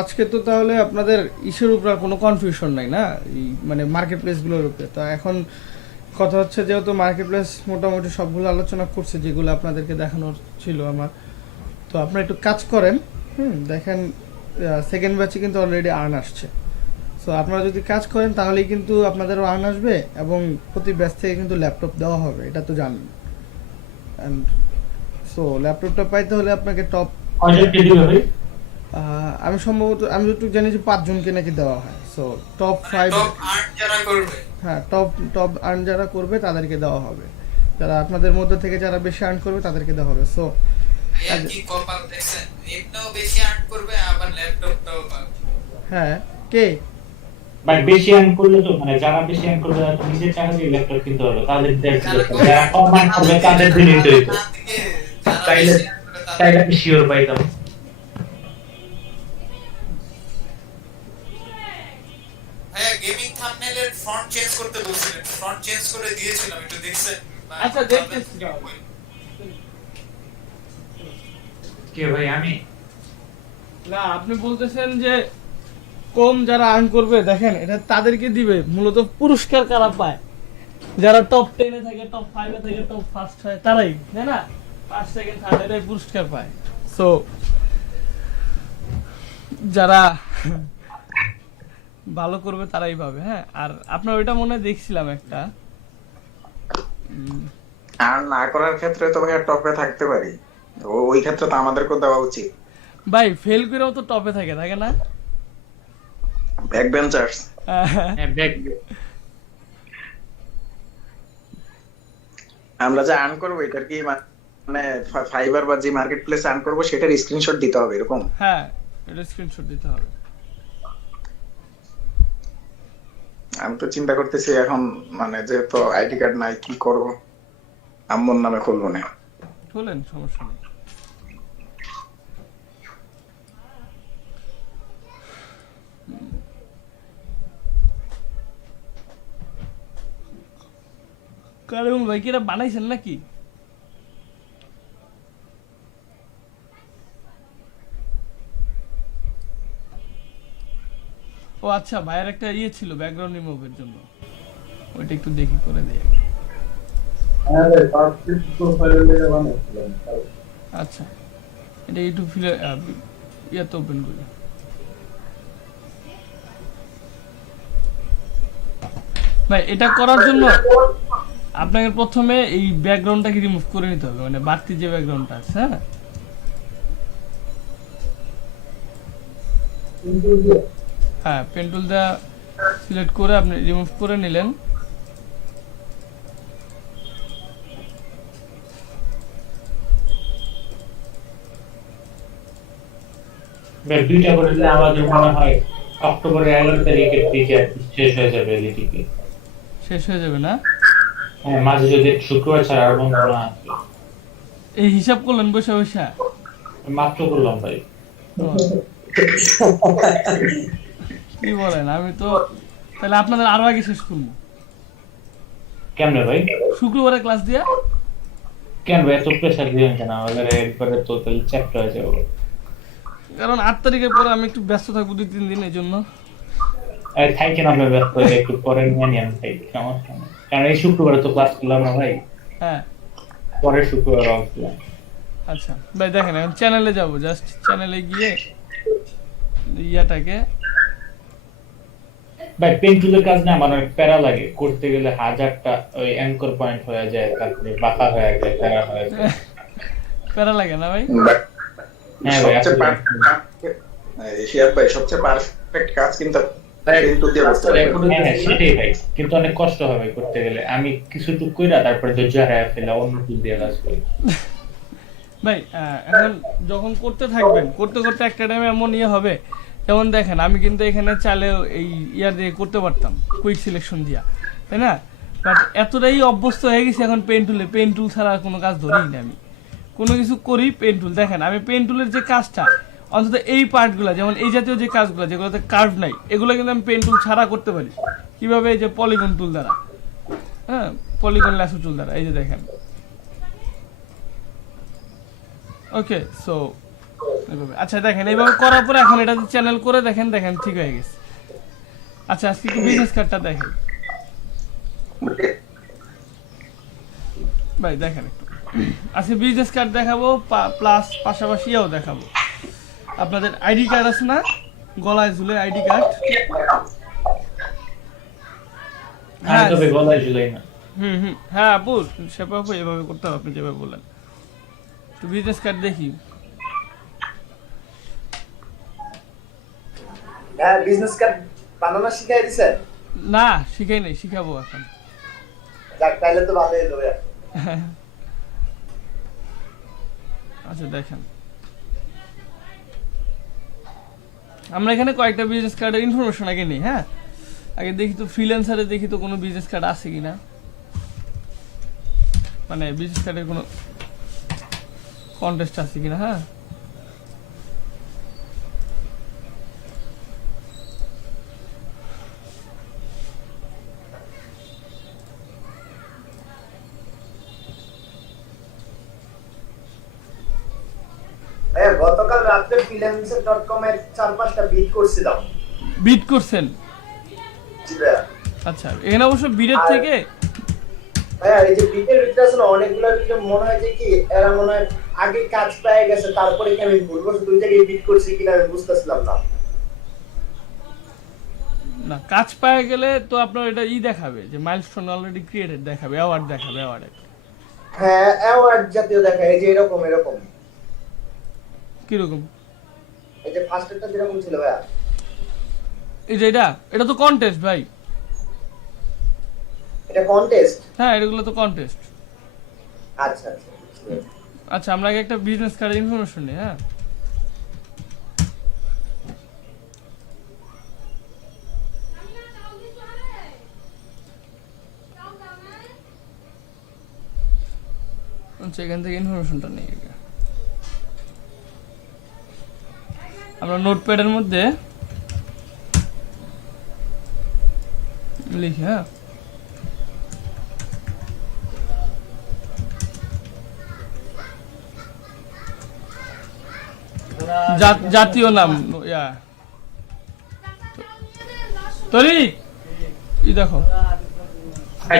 আজকে তো তাহলে আপনাদের ইসের উপর আর কোনো কনফিউশন নাই না, এই মানে মার্কেট প্লেসগুলোর উপরে। তো এখন কথা হচ্ছে, যেহেতু মার্কেট প্লেস মোটামুটি সবগুলো আলোচনা করছে যেগুলো আপনাদেরকে দেখানোর ছিল আমার, তো আপনারা একটু কাজ করেন। দেখেন সেকেন্ড ব্যাচে কিন্তু অলরেডি আর্ন আসছে। সো আপনারা যদি কাজ করেন তাহলেই কিন্তু আপনাদেরও আর্ন আসবে, এবং প্রতি ব্যাচ থেকে কিন্তু ল্যাপটপ দেওয়া হবে, এটা তো জানেন। অ্যান্ড সো ল্যাপটপটা পাইতে হলে আপনাকে টপ, কয়জনকে দিবে ভাই? আমি সম্ভবত আমি যতটুকু জানি যে 5 জনকে নাকি দেওয়া হয়। সো টপ মানে 5, টপ আর্ন যারা করবে। হ্যাঁ টপ টপ আর্ন যারা করবে তাদেরকে দেওয়া হবে। যারা আপনাদের মধ্যে থেকে যারা বেশি আর্ন করবে তাদেরকে দেওয়া হবে। সো ভাইয়া কি কপাল দেখছেন, এমনিও বেশি আর্ন করবে আবার ল্যাপটপটাও পাবে। হ্যাঁ, কে? ভাই বেশি আর্ন করলে তো মানে যারা বেশি আর্ন করবে তারা তো নিজের টাকা দিয়ে ল্যাপটপ কিনতে পারবে, তাদের দেড় যারা কম যারা কম আর্ন করবে তাদের দিয়ে নিতে হইতো। না থেকে যারা তাইলে বেশি আর্ন করে তাদের। তাইলে আমি শিওর পাইতাম। ভাইয়া গেমিং থাম্বনেইলের ফন্ট চেঞ্জ করতে বলছিলেন, ফন্ট চেঞ্জ করে দিয়েছিলাম, একটু দেখছেন? আচ্ছা, দেখতেছি। কে ভাই? আমি না, আপনি বলতেছেন যে কম যারা আর্ন করবে, দেখেন এটা তাদেরকে দিবে। মূলত পুরস্কার কারা পায়? যারা টপ 10 এ থাকে, টপ 5 এ থাকে, টপ ফার্স্ট হয়, তারাই, তাই না? ফার্স্ট সেকেন্ড থার্ড এরাই পুরস্কার পায়। সো যারা ভালো করবে তারাই পাবে। হ্যাঁ, আর আপনার ওইটা মনে হয় দেখছিলাম একটা, আর না করার ক্ষেত্রে তো ভাইয়া টপে থাকতে পারি, ওই ক্ষেত্রে তো আমাদেরকেও দেওয়া উচিত। ভাই ফেল করেও তো টপে থাকে, থাকে না? ব্যাক বেঞ্চার্স ব্যাক আমরা যে আর্ন করবো এটার কি মানে ফাইবার বা যে মার্কেট প্লেসে আর্ন করবো সেটার স্ক্রিনশট দিতে হবে এরকম? হ্যাঁ, এটা স্ক্রিনশট দিতে হবে। আমি তো চিন্তা করতেছি এখন, মানে যেহেতু আইডি কার্ড নাই কি করব, আম্মুর নামে খুলবো না। বলেন, সমস্যা নেই। কারণ ভাই কি এটা বানাইছেন নাকি? ও আচ্ছা, ভাইয়ের একটা ইয়ে ছিল ব্যাকগ্রাউন্ড রিমুভের জন্য, ওইটা একটু দেখি করে দিই আগে। আচ্ছা, এটা ইউটিউব ফিলে ইয়াতে ওপেন করি। ভাই এটা করার জন্য আপনাকে প্রথমে এই ব্যাকগ্রাউন্ডটাকে রিমুভ করে নিতে হবে, মানে বাড়তি যে ব্যাকগ্রাউন্ডটা আছে। হ্যাঁ, হ্যাঁ পেন টুলটা সিলেক্ট করে আপনি রিমুভ করে নিলেন। দুইটা করে দিলে আমাদের মনে হয় অক্টোবরের 11 তারিখের দিকে শেষ হয়ে যাবে এলইডিপি। শেষ হয়ে যাবে না? হ্যাঁ, মাঝে যদি শুক্রবার ছাড়া আর বন্ধ না আসে। এই হিসাব করলেন বসে বসে? মাত্র করলাম ভাই। কি বলেন, আমি তো তাহলে আপনাদের আরো আগে শেষ করবো। কেমনে ভাই? শুক্রবারে ক্লাস দিয়া। কেন ভাই এত প্রেশার দিবেন কেন? আমাদের একবারে তো তাহলে চ্যাপ্টার হয়ে যাবে। কারণ 8 তারিখের পরে আমি একটু ব্যস্ত থাকবো 2-3 দিন, এই জন্য। থাকেন আপনার ব্যস্ত হয়ে একটু পরে নিয়ে নিন ভাই, সমস্যা নেই। কারণ এই শুক্রবারে তো ক্লাস করলাম না ভাই, হ্যাঁ পরের শুক্রবার অফলাইন। আচ্ছা ভাই, দেখেন এখন চ্যানেলে যাবো, জাস্ট চ্যানেলে গিয়ে ইয়াটাকে। ভাই পেন টুলের কাজ না আমার অনেক প্যারা লাগে, করতে গেলে হাজারটা ওই অ্যাঙ্কর পয়েন্ট হয়ে যায়, তারপরে বাঁকা হয়ে যায়, প্যারা হয়ে যায়। প্যারা লাগে না ভাই? হ্যাঁ ভাই, এশিয়ার ভাই সবচেয়ে পারফেক্ট কাজ কিন্তু কিন্তু দিয়ে করতে হবে। হ্যাঁ সেটাই ভাই, কিন্তু অনেক কষ্ট হবে করতে গেলে। আমি কিছু টুক কইরা তারপরে ধৈর্য হারায় ফেলা অন্য টুল দিয়ে কাজ করি। ভাই এখন যখন করতে থাকবেন, করতে করতে একটা টাইমে এমন ইয়ে হবে, যেমন দেখেন আমি কিন্তু এখানে চাইলে এই ইয়ার দিয়ে করতে পারতাম, কুইক সিলেকশন দিয়া, তাই না? বাট এতটাই অভ্যস্ত হয়ে গেছি এখন পেন টুলে, পেন টুল ছাড়া কোনো কাজ ধরিই না আমি। কোনো কিছু করি পেন টুল। দেখেন আমি পেন টুলের যে কাজটা, অন্তত এই পার্টগুলো, যেমন এই জাতীয় যে কাজগুলো যেগুলোতে কার্ভ নাই, এগুলো কিন্তু আমি পেন টুল ছাড়া করতে পারি। কিভাবে? এই যে পলিগন টুল দ্বারা, হ্যাঁ পলিগন ল্যাসো টুল দ্বারা, এই যে দেখেন। ওকে, সো এইভাবে। আচ্ছা দেখেন এইভাবে করার পরে এখন এটা চ্যানেল করে দেখেন, দেখেন ঠিক হয়ে গেছে। আচ্ছা আজকে একটু বিজনেস কার্ডটা দেখেন ভাই, দেখেন একটু আজকে বিজনেস কার্ড দেখাবো, প্লাস পাশাপাশি ইয়েও দেখাবো। আপনাদের আইডি কার্ড আছে না, গলায় ঝুলে আইডি কার্ড? আমি তবে গলায় ঝুলাই না। হ্যাঁ আপু, সেবা আপু এভাবে করতে হবে আপনি যেভাবে বললেন। তো বিজনেস কার্ড দেখি। হ্যাঁ, বিজনেস কার্ড বানানো শিখাই দিছেন? না শিখাই নাই, শিখাবো এখন। যাক, তাইলে তো ভালোই হলো ভাইয়া। আচ্ছা দেখেন, আমরা এখানে কয়েকটা বিজনেস কার্ডের ইনফরমেশন আগে নিই। হ্যাঁ, আগে দেখি তো ফ্রিল্যান্সারে, দেখি তো কোনো বিজনেস কার্ড আছে কিনা, মানে বিজনেস কার্ডের কোনো কন্টেস্ট আছে কিনা। হ্যাঁ, ভাইয়া গতকাল রাতে freelancer.com এর 4-5টা বিট করছিলাম। বিট করছেন? জি ভাইয়া। আচ্ছা, এখানে অবশ্য বিটের থেকে ভাইয়া এই যে বিটের ভিতরে আছে না, অনেকগুলো ভিতরে মনে হয় যে কি এরা মনে হয় আগে কাজ পেয়ে গেছে, তারপরে কি আমি ভুলবো দুই জায়গায় বিট করছি কিনা আমি বুঝতেছিলাম না। না, কাজ পাওয়া গেলে তো আপনার এটা দেখাবে যে মাইলস্টোন অলরেডি ক্রিয়েটেড দেখাবে, অ্যাওয়ার্ড দেখাবে, অ্যাওয়ার্ডে। হ্যাঁ, অ্যাওয়ার্ড জাতীয় দেখায়, এই যে এরকম কিরকম? এই যে ফার্স্টেরটা যেরকম ছিল ভাইয়া। এই যে এটা তো কন্টেস্ট ভাই। এটা কন্টেস্ট? হ্যাঁ, এগুলো তো কন্টেস্ট। আচ্ছা আচ্ছা। আচ্ছা, আমরা আগে একটা বিজনেস কার্ডের ইনফরমেশন নিই। হ্যাঁ, আচ্ছা এখান থেকে ইনফরমেশনটা নিই। আমরা নোটপ্যাডের মধ্যে লিখি। হ্যাঁ, জাতীয় নাম তরি দেখো।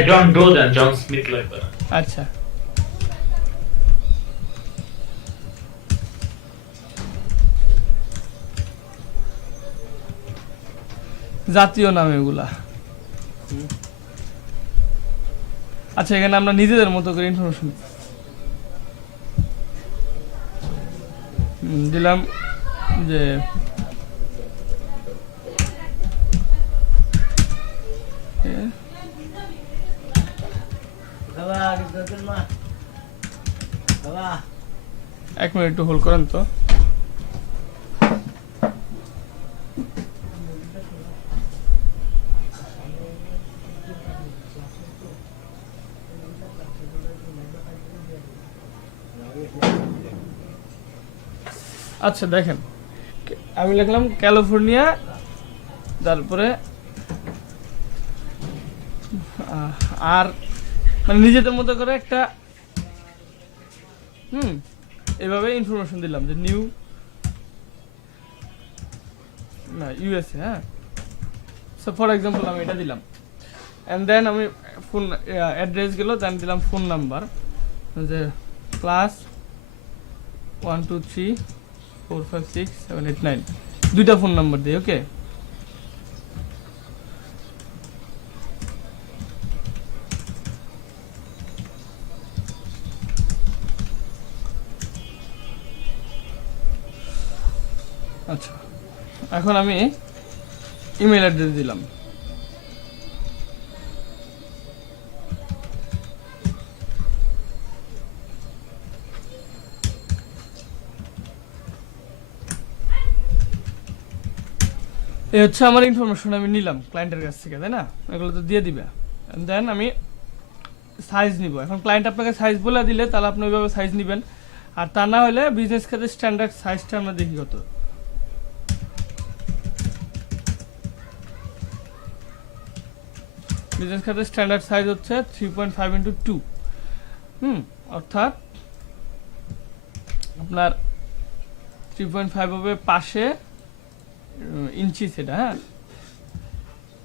জন ডো দেন, জন স্মিথ লাগবে। আচ্ছা, জাতীয় নাম এগুলা। আচ্ছা, এখানে আমরা নিজেদের মতো করে ইনফরমেশন দিলাম যে এক মিনিট একটু হোল্ড করেন তো। আচ্ছা দেখেন, আমি লিখলাম ক্যালিফোর্নিয়া, তারপরে আর মানে নিজেদের মতো করে একটা এভাবে ইনফরমেশন দিলাম যে নিউ না ইউএসএ। হ্যাঁ, সো ফর এক্সাম্পল আমি এটা দিলাম, অ্যান্ড দেন আমি ফোন অ্যাড্রেস গেল, দেন দিলাম ফোন নাম্বার, যে +1 2 3 4 5 6 7 8 9, দুইটা ফোন নাম্বার দিই। ওকে, আচ্ছা এখন আমি ইমেল অ্যাড্রেস দিলাম। এই হচ্ছে আমার ইনফরমেশন, আমি নিলাম ক্লায়েন্টের কাছ থেকে, তাই না? এগুলো তো দিয়ে দিবে। দেন আমি সাইজ নিব। এখন ক্লায়েন্ট আপনাকে সাইজ বলে দিলে তাহলে আপনি ওইভাবে সাইজ নেবেন, আর তা না হলে বিজনেস কার্ডের স্ট্যান্ডার্ড সাইজটা আমরা দেখি কত। বিজনেস কার্ডের স্ট্যান্ডার্ড সাইজ হচ্ছে 3.5 × 2, অর্থাৎ আপনার 3.5 হবে পাশে ইঞ্চি, সেটা হ্যাঁ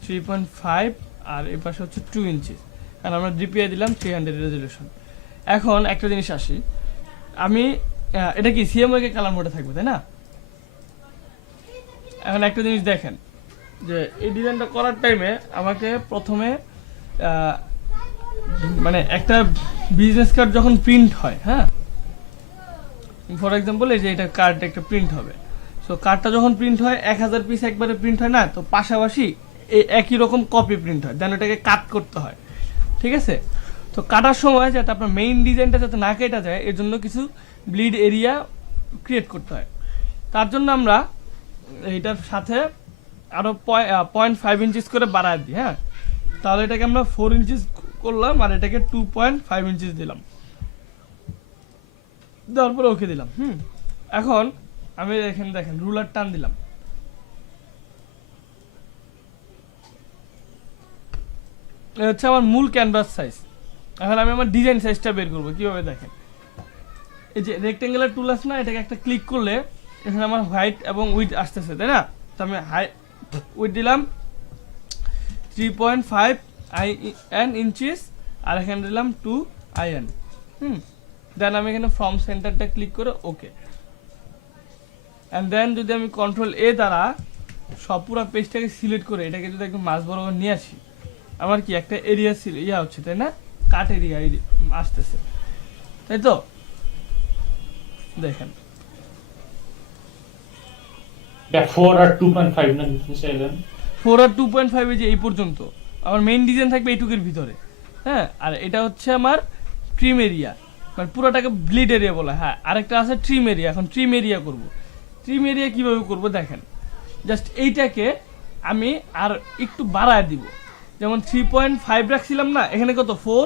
3.5 আর এই পাশে হচ্ছে 2 ইঞ্চি, কারণ আমরা ডিপিআই দিলাম 300 রেজলিউশন। এখন একটা জিনিস আসি, আমি এটা কি সিএমওয়াই কালার মোডে থাকবে তাই না? এখন একটা জিনিস দেখেন যে এই ডিজাইনটা করার টাইমে আমাকে প্রথমে মানে একটা বিজনেস কার্ড যখন প্রিন্ট হয়, হ্যাঁ ফর এক্সাম্পল এই যে এটা কার্ড একটা প্রিন্ট হবে, সো কার্ডটা যখন প্রিন্ট হয় 1000 পিস একবারে প্রিন্ট হয় না, তো পাশাপাশি এই একই রকম কপি প্রিন্ট হয়, দেন ওটাকে কাট করতে হয়, ঠিক আছে? তো কাটার সময় যাতে আপনার মেইন ডিজাইনটা যাতে না কেটে যায় এর জন্য কিছু ব্লিড এরিয়া ক্রিয়েট করতে হয়। তার জন্য আমরা এইটার সাথে আরও 0.5 ইঞ্চিস করে বাড়ায় দিই, হ্যাঁ তাহলে এটাকে আমরা 4 ইঞ্চিস করলাম আর এটাকে 2.5 ইঞ্চিস দিলাম, দেওয়ার পরে ওকে দিলাম। এখন আমি এখানে দেখেন রুলার টান দিলাম, হচ্ছে আমার মূল ক্যানভাস সাইজ। এখন আমি আমার ডিজাইন সাইজটা বের করবো কিভাবে, দেখেন এই যে রেক্টেঙ্গুলার টুল আছে না, এটাকে একটা ক্লিক করলে এখানে আমার হাইট এবং উইডথ আসতেছে তাই না? তো আমি উইডথ দিলাম 3.5 IN ইঞ্চিস আর এখানে দিলাম 2 IN। দেন আমি এখানে ফ্রম সেন্টারটা ক্লিক করে ওকে, অ্যান্ড দেন যদি আমি কন্ট্রোল A দ্বারা সব পুরো পেজটাকে সিলেক্ট করে এটাকে যদি একদম মাঝ বরাবর নিয়ে আসি, আমার কি একটা এরিয়া হচ্ছে তাই না, কাট এরিয়া আসতেছে, তাই তো? দেখেন 4 আর 2.5 না চাইলেন 4 আর 2.5 যে এই পর্যন্ত আমার মেইন ডিজাইন থাকবে এইটুকুর ভিতরে, হ্যাঁ আর এটা হচ্ছে আমার ট্রিম এরিয়া, মানে পুরোটাকে ব্লিড এরিয়া বলা। হ্যাঁ আরেকটা আছে ট্রিম এরিয়া, এখন ট্রিম এরিয়া করব। ট্রিম এরিয়া কিভাবে করব দেখেন, জাস্ট এইটাকে আমি আর একটু বাড়ায় দিব, যেমন 3.5 রাখছিলাম না, এখানে কত 4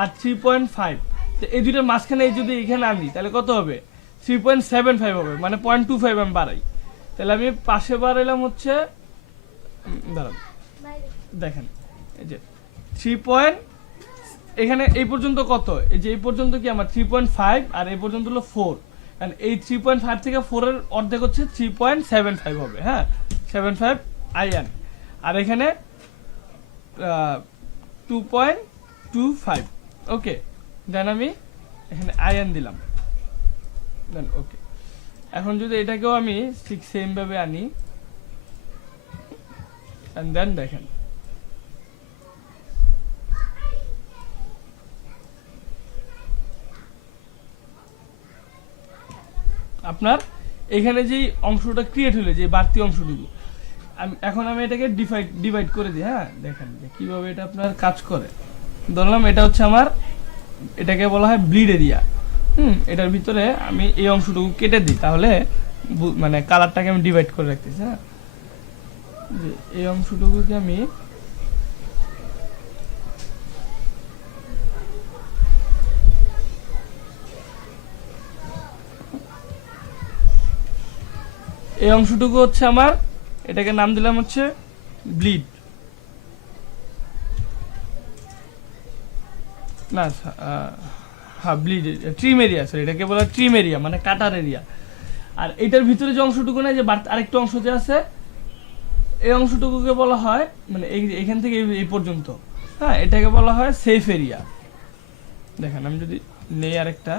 আর 3.5, তো এই দুইটার মাঝখানে যদি এখানে আনি তাহলে কত হবে 3.75 হবে, মানে 0.25 আমি বাড়াই, তাহলে আমি পাশে বাড়াইলাম হচ্ছে দাঁড়ান দেখেন এই যে 3. এখানে এই পর্যন্ত কত, এই যে এই পর্যন্ত কি আমার 3.5 আর এই পর্যন্ত হলো 4, কারণ এই 3.5 থেকে 4 এর অর্ধেক হচ্ছে 3.75 হবে, হ্যাঁ 75 IN, আর এখানে 2.25 ওকে, দেন আমি এখানে IN দিলাম, দেন ওকে। এখন যদি এটাকেও আমি ঠিক সেম ভাবে আনি, এন্ড দেন দেখেন আপনার এখানে যে অংশটা ক্রিয়েট হলো, যে বাড়তি অংশটুকু, এখন আমি এটাকে ডিভাইড করে দিই। হ্যাঁ দেখেন যে কিভাবে এটা আপনার কাজ করে। ধরলাম এটা হচ্ছে আমার, এটাকে বলা হয় ব্লিড এরিয়া। এটার ভিতরে আমি এই অংশটুকু কেটে দিই, তাহলে মানে কালারটাকে আমি ডিভাইড করে রাখতেছি। হ্যাঁ যে এই অংশটুকুকে আমি এই অংশটুকু হচ্ছে আমার, এটাকে নাম দিলাম হচ্ছে ব্লিড, না হ্যাঁ ব্লিড ট্রিম এরিয়া, সরি এটাকে বলা হয় ট্রিম এরিয়া, মানে কাটার এরিয়া। আর এটার ভিতরে যে অংশটুকু নাই, যে আরেকটা অংশ যে আছে, এই অংশটুকুকে বলা হয়, মানে এখান থেকে এই পর্যন্ত, হ্যাঁ এটাকে বলা হয় সেফ এরিয়া। দেখেন আমি যদি নেই আরেকটা,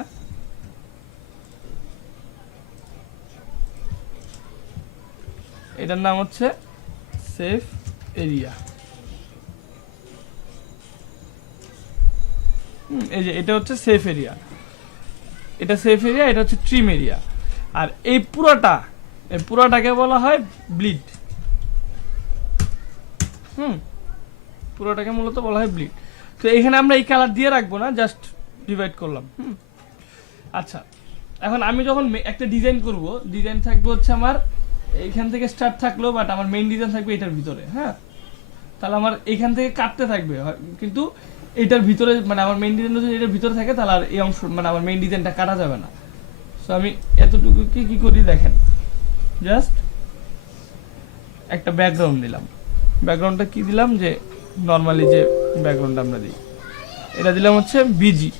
এটার নাম হচ্ছে সেফ এরিয়া। এই যে এটা হচ্ছে সেফ এরিয়া, এটা সেফ এরিয়া, এটা হচ্ছে ট্রিম এরিয়া। আর এই পুরাটাকে বলা হয় ব্লিড। পুরোটাকে মূলত বলা হয় ব্লিড। তো এখানে আমরা এই কালার দিয়ে রাখবো না, জাস্ট ডিভাইড করলাম। আচ্ছা, এখন আমি যখন একটা ডিজাইন করব, ডিজাইন থাকবে হচ্ছে আমার এইখান থেকে স্টার্ট থাকলো, বাট আমার মেইন ডিজাইন থাকবে এটার ভিতরে। হ্যাঁ, তাহলে আমার এইখান থেকে কাটতে থাকবে, কিন্তু এটার ভিতরে, মানে আমার মেইন ডিজাইন যদি এটার ভিতরে থাকে, তাহলে আর এই অংশ, মানে আমার মেইন ডিজাইনটা কাটা যাবে না। সো আমি এতটুকুকে কি করি দেখেন, জাস্ট একটা ব্যাকগ্রাউন্ড দিলাম। ব্যাকগ্রাউন্ডটা কি দিলাম, যে নর্মালি যে ব্যাকগ্রাউন্ডটা আমরা দিই, এটা দিলাম হচ্ছে বিজি,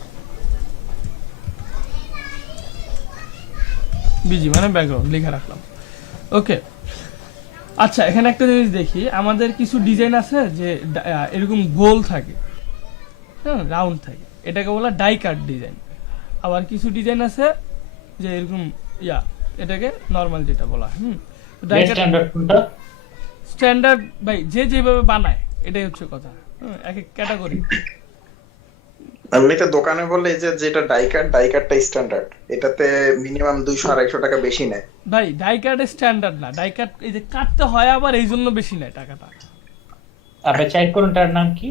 বিজি মানে ব্যাকগ্রাউন্ড লিখে রাখলাম। ওকে, আচ্ছা এখানে একটা জিনিস দেখি, আমাদের কিছু ডিজাইন আছে যে এরকম গোল থাকে, হ্যাঁ রাউন্ড থাকে, এটাকে বলা ডাই কাট ডিজাইন। আবার কিছু ডিজাইন আছে যে এরকম এটাকে নর্মাল যেটা বলা হয়। ডাই কাট স্ট্যান্ডার্ড কোনটা? স্ট্যান্ডার্ড ভাই যে যেভাবে বানায় এটাই হচ্ছে কথা, এক এক ক্যাটাগরি। এমনিতে দোকানে বলে এই যে যেটা ডাইকাটটা স্ট্যান্ডার্ড, এটাতে মিনিমাম 200-250 টাকা বেশি নেয়। ভাই ডাই কাট স্ট্যান্ডার্ড না, ডাই কাট এই যে কাটতে হয় আবার এই জন্য বেশি নেয় টাকাটা। আপনার চার কোণটার নাম কি?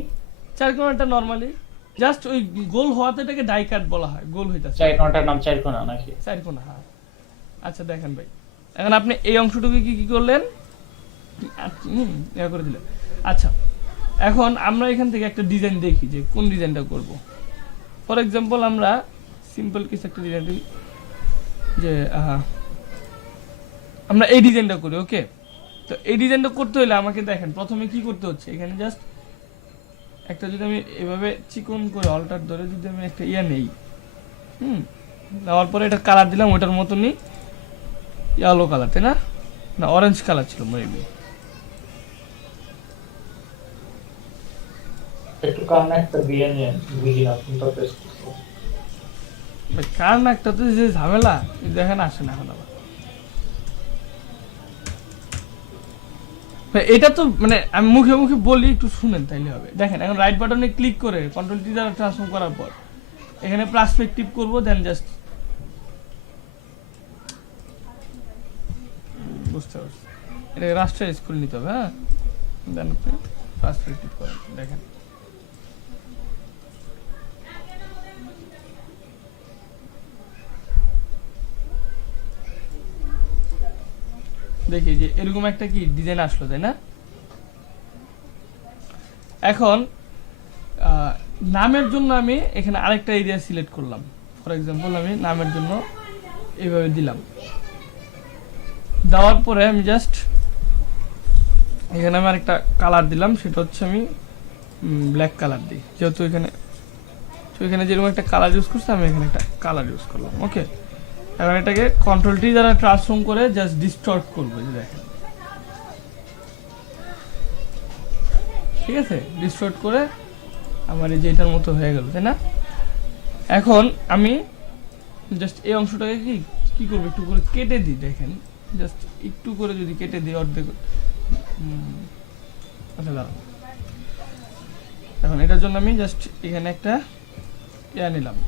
চার কোণাটা নরমালি জাস্ট ওই গোল হওয়াতে এটাকে ডাই কাট বলা হয়, গোল হইতাছে চার কোণটার নাম চার কোণা নাকি? চার কোণা, হ্যাঁ। আচ্ছা দেখেন ভাই, এখন আপনি এই অংশটুকু কি করলেন, করে দিলেন। আচ্ছা এখন আমরা এখান থেকে একটা ডিজাইন দেখি যে কোন ডিজাইনটা করব। ফর এক্সাম্পল আমরা সিম্পল কিছু একটা ডিজাইন দিই, যে আমরা এই ডিজাইনটা করি। ওকে, তো এই ডিজাইনটা করতে হলে আমাকে দেখেন প্রথমে কি করতে হচ্ছে, এখানে জাস্ট একটা যদি আমি এভাবে চিকন করে অল্টার ধরে যদি আমি একটা নেই, নেওয়ার পরে এটা কালার দিলাম ওটার মতনই ইয়েলো কালার, তাই না? না অরেঞ্জ কালার ছিল মেবি। একটু কারণ একটা দিয়ে নেন, বুঝি না কোনটা পেস্ট করব। কারণ একটা তো যে ঝামেলা দেখেন আসে না এখন আবার। এটা তো মানে আমি মুখে মুখে বলি, একটু শুনেন তাইলে হবে। দেখেন এখন রাইট বাটনে ক্লিক করে কন্ট্রোল টি দ্বারা ট্রান্সফর্ম করার পর এখানে পার্সপেক্টিভ করব, দেন জাস্ট বুঝতে পারছি এটাকে রাস্টারাইজ করে নিতে হবে। হ্যাঁ, দেন আপনি পার্সপেক্টিভ করেন, দেখেন দেখি যে এরকম একটা কি ডিজাইন আসলো, তাই না? এখন নামের জন্য আমি এখানে আরেকটা এরিয়া সিলেক্ট করলাম। ফর এক্সাম্পল আমি নামের জন্য এইভাবে দিলাম, দেওয়ার পরে আমি জাস্ট এখানে আমি আরেকটা কালার দিলাম, সেটা হচ্ছে আমি ব্ল্যাক কালার দিই, যেহেতু এখানে যেরকম একটা কালার ইউজ করছি আমি এখানে একটা কালার ইউজ করলাম। ওকে, এখন এটাকে কন্ট্রোল টি দ্বারা ট্রান্সফর্ম করে জাস্ট ডিস্টর্ট করবো, যে দেখেন ঠিক আছে, ডিস্টর্ট করে আমার এই যে এটার মতো হয়ে গেল, তাই না? এখন আমি জাস্ট এই অংশটাকে কি করবো, একটু করে কেটে দিই। দেখেন জাস্ট একটু করে যদি কেটে দিই অর্ধেক, আচ্ছা দাঁড়ান। এখন এটার জন্য আমি জাস্ট এখানে একটা নিলাম,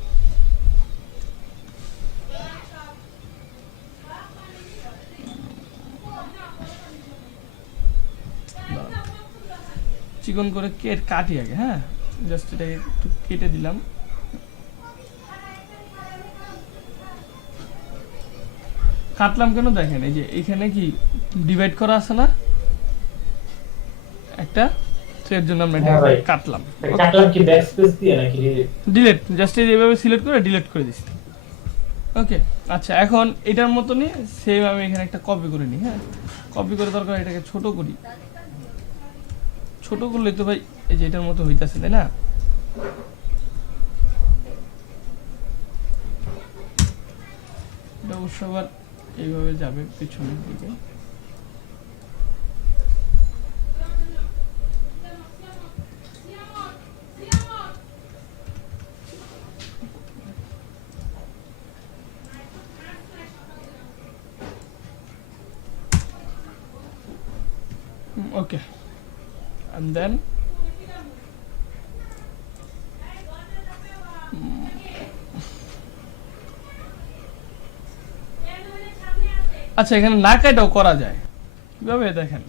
চিকন করে কাটি আগে। হ্যাঁ, জাস্ট এটাকে একটু কেটে দিলাম। কাটলাম কেন দেখেন, এই যে এখানে কি ডিভাইড করা আছে না একটা, এর জন্য আমরা এটা কাটলাম। কাটলাম কি ব্যাকস্পেস দিয়ে নাকি ডিলিট, জাস্ট এইভাবে সিলেক্ট করে ডিলিট করে দিছি। ওকে, আচ্ছা এখন এটার মতনই সেম আমি এখানে একটা কপি করে নিই। হ্যাঁ, কপি করে দরকার এটাকে ছোট করি, ছোট করলে তো ভাই এই যে এটার মতো হইতাছে, তাই না? এটা অবশ্য আবার এইভাবে যাবে পিছনের দিকে। Okay, and then আচ্ছা এখানে না কেটেও করা যায়, কিভাবে দেখেন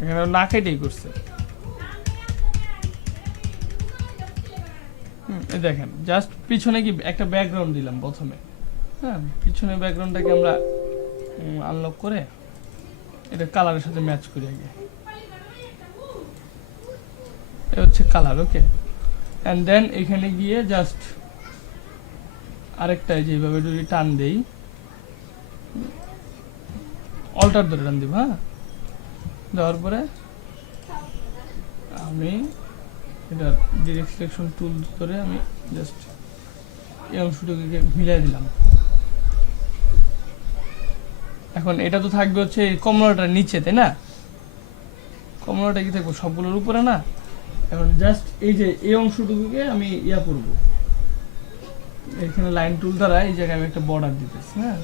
এখানে না কেটেই করছে। দেখেন জাস্ট পিছনে কি একটা ব্যাকগ্রাউন্ড দিলাম প্রথমে। হ্যাঁ, পিছনে ব্যাকগ্রাউন্ডটাকে আমরা আনলক করে এটা কালারের সাথে ম্যাচ করি আগে, এটা হচ্ছে কালার। ওকে, এন্ড দেন এখানে গিয়ে জাস্ট আরেকটা যেভাবে যদি টান দেই, অল্টার ধরে টান দিব। হ্যাঁ, দেওয়ার পরে আমি এটা ডিরেক্ট সিলেকশন টুল ধরে আমি জাস্ট এই অংশটাকে মিলাই দিলাম। এখন এটা তো থাকবে হচ্ছে এই কমলাটার নিচে, তাই না? কমলাটা কি থাকবো সবগুলোর উপরে না? এখন জাস্ট এই যে এই অংশটুকুকে আমি ইয়া করব, এখানে লাইন টুল দ্বারা এই জায়গায় আমি একটা বর্ডার দিতেছি, হ্যাঁ,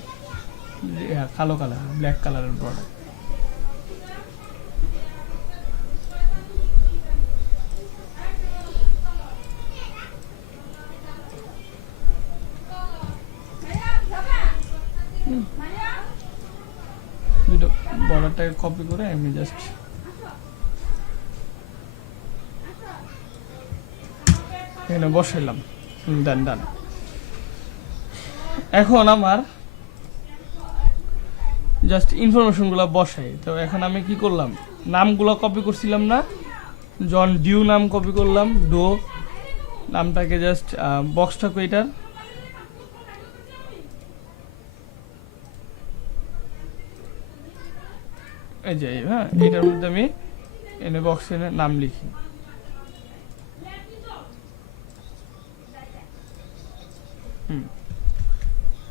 কালো কালার, ব্ল্যাক কালারের বর্ডার। দুটো বর্ডারটাকে কপি করে আমি জাস্ট এখানে বসাইলাম। ডান ডান। এখন আমার জাস্ট ইনফরমেশনগুলো বসাই। তো এখন আমি কি করলাম, নামগুলো কপি করছিলাম না, জন ডিউ নাম কপি করলাম, ডো নামটাকে জাস্ট বক্সটা কইটার এই যে, হ্যাঁ, এটার মধ্যে আমি এনে বক্সে নাম লিখি।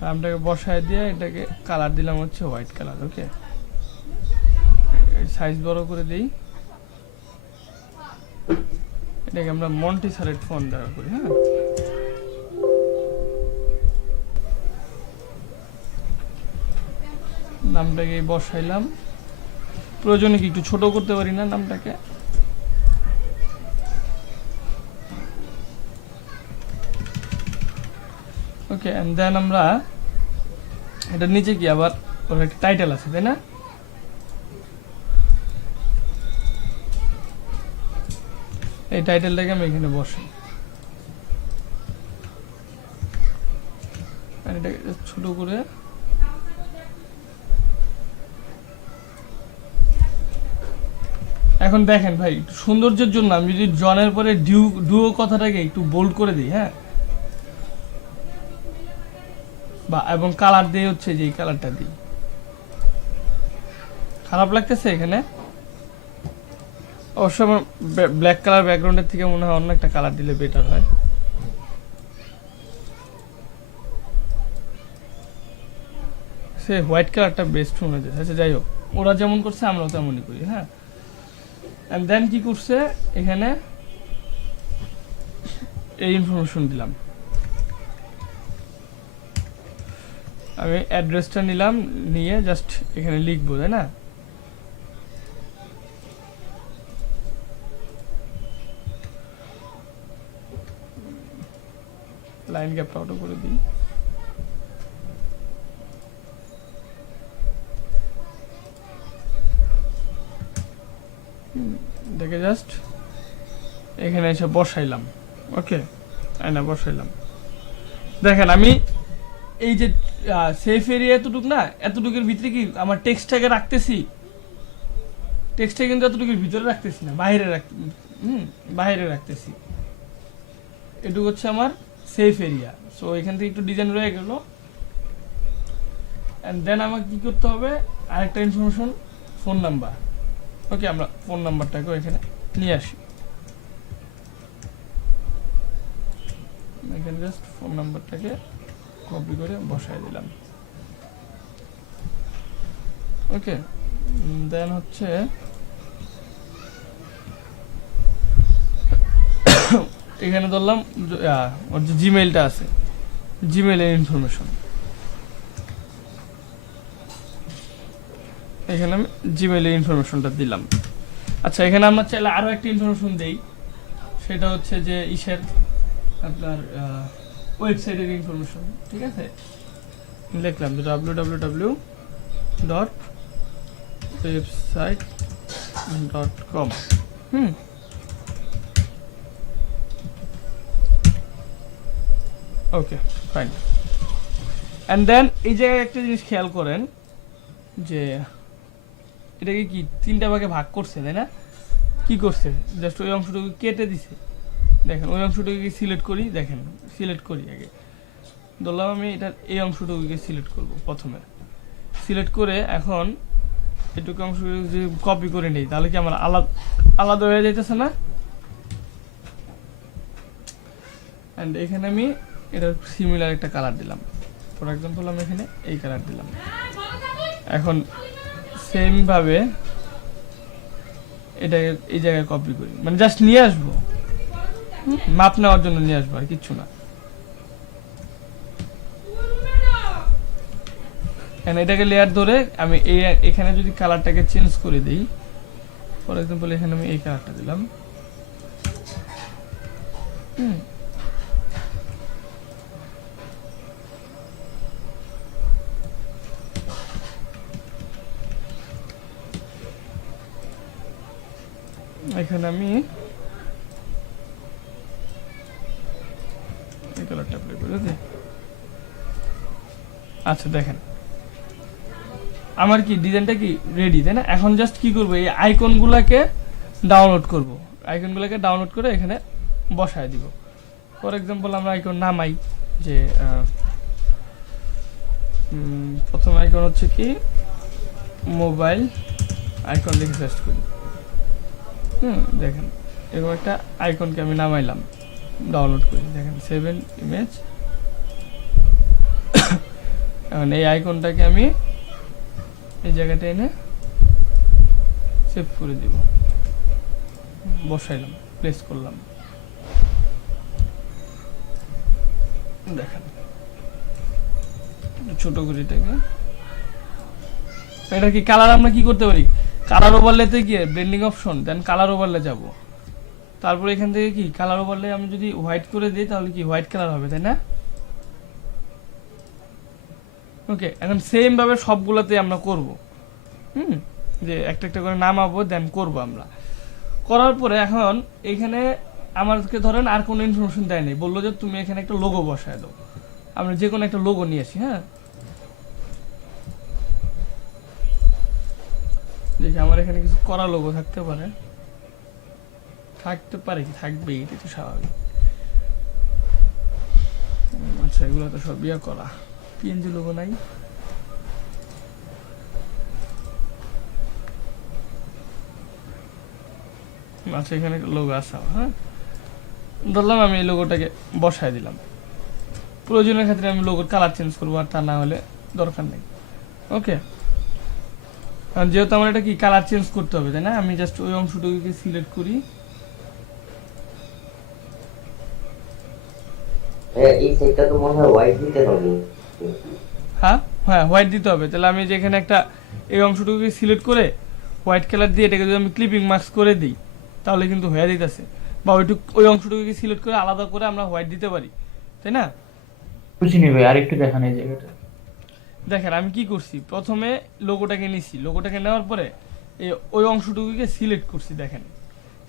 নামটাকে বসায় দিয়ে এটাকে কালার দিলাম হচ্ছে হোয়াইট কালার। ওকে, সাইজ বড় করে দেই, এটাকে আমরা মন্টিসারেট ফন্ট দ্বারা করি। হ্যাঁ, নামটাকে বসাইলাম। প্রয়োজনে কি একটু ছোট করতে পারি না নামটাকে? ওকে, এন্ড দেন আমরা এটার নিচে কি আবার ওর একটা টাইটেল আছে, তাই না? এই টাইটেলটাকে আমি এখানে বসাই, এটাকে ছোট করে এখন দেখেন ভাই, একটু সৌন্দর্যের জন্য আমি যদি জনের পরে ডুও কথাটাকে একটু বোল্ড করে দিই, হ্যাঁ, বা এবং কালার দিয়ে হচ্ছে যে এই কালারটা দিই, খারাপ লাগতেছে এখানে? অবশ্য আমার ব্ল্যাক কালার ব্যাকগ্রাউন্ডের থেকে মনে হয় অন্য একটা কালার দিলে বেটার হয়। সে হোয়াইট কালারটা বেস্ট মনে হয়। আচ্ছা, যাই হোক, ওরা যেমন করছে আমরাও তেমনই করি। হ্যাঁ, এন্ড দেন কি করছে, এখানে এই ইনফরমেশন দিলাম। আমি অ্যাড্রেসটা নিলাম, নিয়ে জাস্ট এখানে লিখবো, তাই না? লাইন গ্যাপটা অটো করে দিই। দেখে জাস্ট এখানে এসে বসাইলাম। ওকে, না বসাইলাম। দেখেন আমি এই যে সেফ এরিয়া এতটুকু না, এতটুকুর ভিতরে কি আমার টেক্সটটাকে রাখতেছি, টেক্সটটা কিন্তু এতটুকুর ভিতরে রাখতেছি না, বাইরে রাখতেছি। এটুকু হচ্ছে আমার সেফ এরিয়া। সো এখান থেকে একটু ডিজাইন রয়ে গেল। অ্যান্ড দেন আমাকে কী করতে হবে, আরেকটা ইনফরমেশন, ফোন নাম্বার। ওকে, আমরা ফোন নাম্বারটাকেও এখানে নিয়ে আসি। এখানে জাস্ট ফোন নাম্বারটাকে কপি করে বসাই দিলাম। ওকে, দেন হচ্ছে এখানে ধরলাম ওর যে জিমেইলটা আছে, জিমেইলের ইনফরমেশন এখানে আমি জিমেইলের ইনফরমেশনটা দিলাম। আচ্ছা, এখানে আমরা চাইলে আরও একটা ইনফরমেশন দেই, সেটা হচ্ছে যে ইসের আপনার ওয়েবসাইটের ইনফরমেশন। ঠিক আছে, লিখলাম www.website.com। Okay, fine. And then এই জায়গায় একটা জিনিস খেয়াল করেন যে এটাকে কি তিনটা ভাগে ভাগ করছে, তাই না? কি করছে, জাস্ট ওই অংশটুকু কেটে দিছে। দেখেন ওই অংশটুকুকে সিলেক্ট করি, দেখেন সিলেক্ট করি আগে, ধরলাম আমি এটার এই অংশটুকুকে সিলেক্ট করব প্রথমে। সিলেক্ট করে এখন এটুকু অংশটুকু যদি কপি করে নিই, তাহলে কি আমার আলাদা হয়ে যাইতেছে না? অ্যান্ড এখানে আমি এটার সিমিলার একটা কালার দিলাম। ফর এক্সাম্পল আমি এখানে এই কালার দিলাম। এখন সেম ভাবে এটা এই জায়গায় কপি করি, মানে জাস্ট নিয়ে আসবো, মাপ নেওয়ার জন্য নিয়ে আসবো আর কিচ্ছু না। এটাকে লেয়ার ধরে আমি এখানে যদি কালারটাকে চেঞ্জ করে দিই, ফর এক্সাম্পল এখানে আমি এই কালারটা দিলাম, এখানে আমি এই কালারটা অ্যাপ্লাই করি। ওকে, আচ্ছা দেখেন আমার কি ডিজাইনটা কি রেডি, তাই না? এখন জাস্ট কি করব, এই আইকনগুলোকে ডাউনলোড করব, আইকনগুলোকে ডাউনলোড করে এখানে বসায় দিব। ফর এক্সাম্পল আমরা আইকন নামাই, যে প্রথম আইকন হচ্ছে কি মোবাইল আইকন লিখে সার্চ করি। দেখেন এরকম একটা আইকনকে আমি নামাইলাম, ডাউনলোড করি, দেখেন 7 ইমেজ। এখন এই আইকনটাকে আমি এই জায়গাটা এনে সেভ করে দিব, বসাইলাম, প্লেস করলাম। দেখেন ছোট করে এটাকে, এটা কি কালার আমরা কি করতে পারি, কালার ওভারলেতে গিয়ে ব্লেন্ডিং অপশন, দেন কালার ওভারলে যাব, তারপর এখান থেকে কি কালার ওভারলে আমি যদি হোয়াইট করে দিই তাহলে কি হোয়াইট কালার হবে, তাই না? ওকে, এখন সেম ভাবে সবগুলোতে আমরা করব, যে একটা একটা করে নামাবো, দেন করব আমরা। করার পরে এখন এখানে আমাদেরকে ধরেন আর কোনো ইনফরমেশন দেয় নাই, বললো যে তুমি এখানে একটা লোগো বসায় দাও, আমরা যে কোনো একটা লোগো নিয়ে আসি। হ্যাঁ, দেখি আমার এখানে কিছু করা লোগো থাকতে পারে, কি থাকবেই, এটা তো স্বাভাবিক। আচ্ছা, এগুলো তো সব ইয়ে করা, পিএনজি লোগো নাই। আচ্ছা, এখানে লোগো আসা, হ্যাঁ ধরলাম আমি এই লোগোটাকে বসায় দিলাম। প্রয়োজনের ক্ষেত্রে আমি লোগোর কালার চেঞ্জ করবো, আর তা না হলে দরকার নেই। ওকে, যেহেতু আমার এটা কি কালার চেঞ্জ করতে হবে, তাই না? আমি জাস্ট ওই অংশটুকুকে সিলেক্ট করি। এই সাইডটা তো মনে হয় হোয়াইট দিতে হবে। হ্যাঁ হ্যাঁ, হোয়াইট দিতে হবে। তাহলে আমি যেখানে একটা এই অংশটুকুকে সিলেক্ট করে হোয়াইট কালার দিয়ে এটাকে যদি আমি ক্লিপিং মার্কস করে দিই তাহলে কিন্তু হয়ে দিতেছে, বা ওই অংশটুকুকে সিলেক্ট করে আলাদা করে আমরা হোয়াইট দিতে পারি, তাই না? বুঝিনি ভাই, আরেকটু দেখান এই জায়গাটা। দেখেন আমি কি করছি, প্রথমে লোগোটাকে নিছি, লোগোটাকে নেওয়ার পরে ওই অংশটুকুকে সিলেক্ট করছি। দেখেন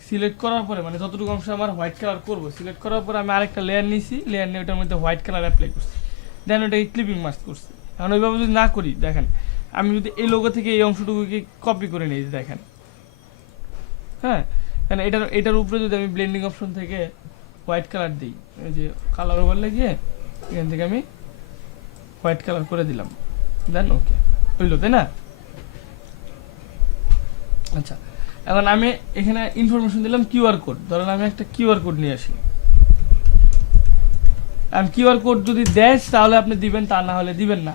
সিলেক্ট করার পরে মানে যতটুকু অংশ আমার হোয়াইট কালার করবো, সিলেক্ট করার পরে আমি আরেকটা লেয়ার নিছি, লেয়ার নিয়ে ওটার মধ্যে হোয়াইট কালার অ্যাপ্লাই করছি, দেন ওটাকে ক্লিপিং মার্ক করছি। এখন ওইভাবে যদি না করি, দেখেন আমি যদি এই লোগো থেকে এই অংশটুকুকে কপি করে নিই, দেখেন হ্যাঁ, কারণ এটার উপরে যদি আমি ব্লেন্ডিং অপশন থেকে হোয়াইট কালার দিই, এই যে কালার ওভারলে গিয়ে এখান থেকে আমি হোয়াইট কালার করে দিলাম, দেন ওকে হইলো, তাই না? আচ্ছা, এখন আমি এখানে ইনফরমেশন দিলাম কিউআর কোড। ধরেন আমি একটা কিউআর কোড নিয়ে আসি, আর কিউআর কোড যদি দেয় তাহলে আপনি দিবেন, তা না হলে দিবেন না।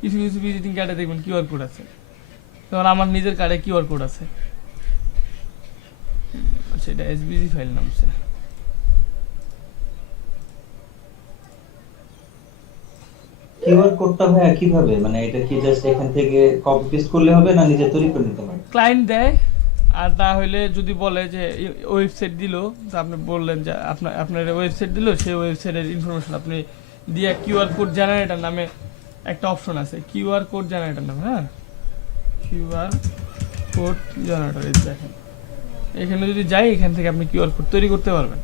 কিছু কিছু ভিজিটিং কার্ডে দেখবেন কিউআর কোড আছে, যেমন আমার নিজের কার্ডে কিউআর কোড আছে। আচ্ছা, এটা এসবিজি ফাইল নামছে। কিউআর কোডটা ভাই কিভাবে, মানে এটা কি জাস্ট এখান থেকে কপি পেস্ট করলে হবে না নিজে তৈরি করে নিতে হবে? ক্লায়েন্ট দেয়, আর না হলে যদি বলে যে ওয়েবসাইট দিল, আপনি বললেন যে আপনার ওয়েবসাইট দিল, সেই ওয়েবসাইটের ইনফরমেশন আপনি দিয়ে কিউআর কোড জেনারেটর নামে একটা অপশন আছে, কিউআর কোড জেনারেটর নামে। হ্যাঁ, কিউআর কোড জেনারেটর, এই দেখেন এখানে যদি যাই, এখান থেকে আপনি কিউআর কোড তৈরি করতে পারবেন।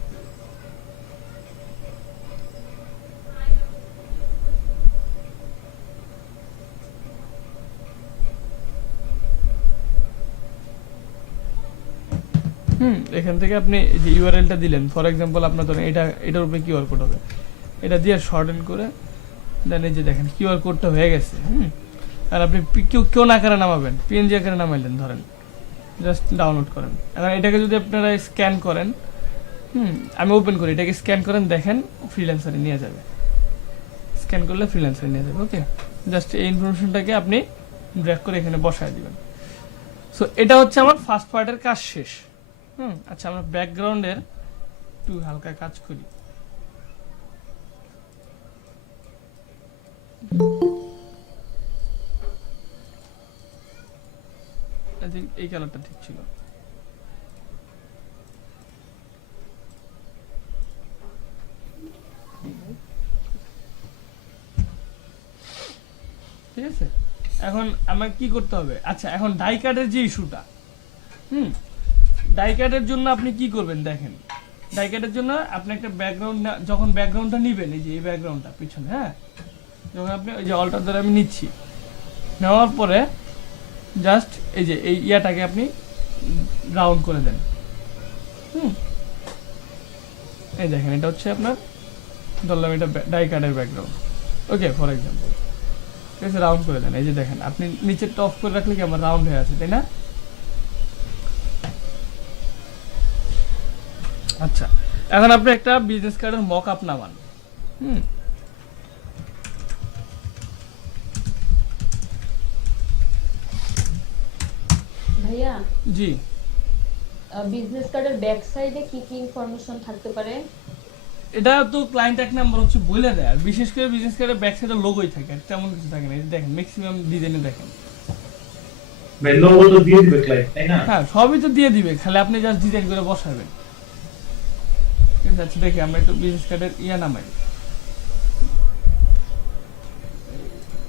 এখান থেকে আপনি যে ইউআরএলটা দিলেন, ফর এক্সাম্পল আপনার ধরেন এটার উপরে কিউআর কোড হবে, এটা দিয়ে শর্টেন করে দেন এই যে দেখেন কিউআর কোডটা হয়ে গেছে। আর আপনি কেউ না আকারে নামাবেন, পিএনজি আকারে নামাইলেন, ধরেন জাস্ট ডাউনলোড করেন। এখন এটাকে যদি আপনারা স্ক্যান করেন, আমি ওপেন করি, এটাকে স্ক্যান করেন, দেখেন ফ্রিল্যান্সারে নিয়ে যাবে, স্ক্যান করলে ফ্রিল্যান্সারে নিয়ে যাবে। ওকে, জাস্ট এই ইনফরমেশনটাকে আপনি ড্র্যাগ করে এখানে বসায় দিবেন। সো এটা হচ্ছে আমার ফার্স্ট পার্টের কাজ শেষ। আচ্ছা আমরা ব্যাকগ্রাউন্ডের একটু হালকা কাজ করি। আই থিংক এই কালারটা ঠিক ছিল। ঠিক আছে, এখন আমার কি করতে হবে? আচ্ছা এখন ডাই কাটের যে ইস্যুটা, ডাই কাটের জন্য আপনি কি করবেন দেখেন। ডাই কাটের জন্য আপনি একটা ব্যাকগ্রাউন্ড, যখন ব্যাকগ্রাউন্ডটা নিবেন, এই যে এই ব্যাকগ্রাউন্ডটা পিছনে, হ্যাঁ, যখন আপনি ওই যে অল্টার দ্বারা আমি নিচ্ছি, নেওয়ার পরে জাস্ট এই যে এই ইয়াটাকে আপনি রাউন্ড করে দেন। এই দেখেন এটা হচ্ছে আপনার, ধরলাম এটা ডাই কাটের ব্যাকগ্রাউন্ড, ওকে ফর এক্সাম্পল, ঠিক আছে, রাউন্ড করে দেন। এই যে দেখেন আপনি নিচেরটা অফ করে রাখলে কি আমার রাউন্ড হয়ে আছে, তাই না? আচ্ছা এখন আপনি একটা বিজনেস কার্ডের মক আপ নামান। ভাইয়া জি, বিজনেস কার্ডের ব্যাক সাইডে কি কি ইনফরমেশন থাকতে পারে? এটা তো ক্লায়েন্ট এক নাম্বার হচ্ছে বলে দেয়, আর বিশেষ করে বিজনেস কার্ডের ব্যাক সাইডে লোগোই থাকে, আর তেমন কিছু থাকে না। এই যে দেখেন ম্যাক্সিমাম ডিজাইনে দেখেন, ভাই লোগো তো দিয়ে দিবে ক্লায়েন্ট, তাই না? হ্যাঁ সবই তো দিয়ে দিবে, খালি আপনি জাস্ট ডিজাইন করে বসাবেন। ঠিক আছে, আচ্ছা দেখি আমরা একটু বিজনেস কার্ডের ইয়া নামাই,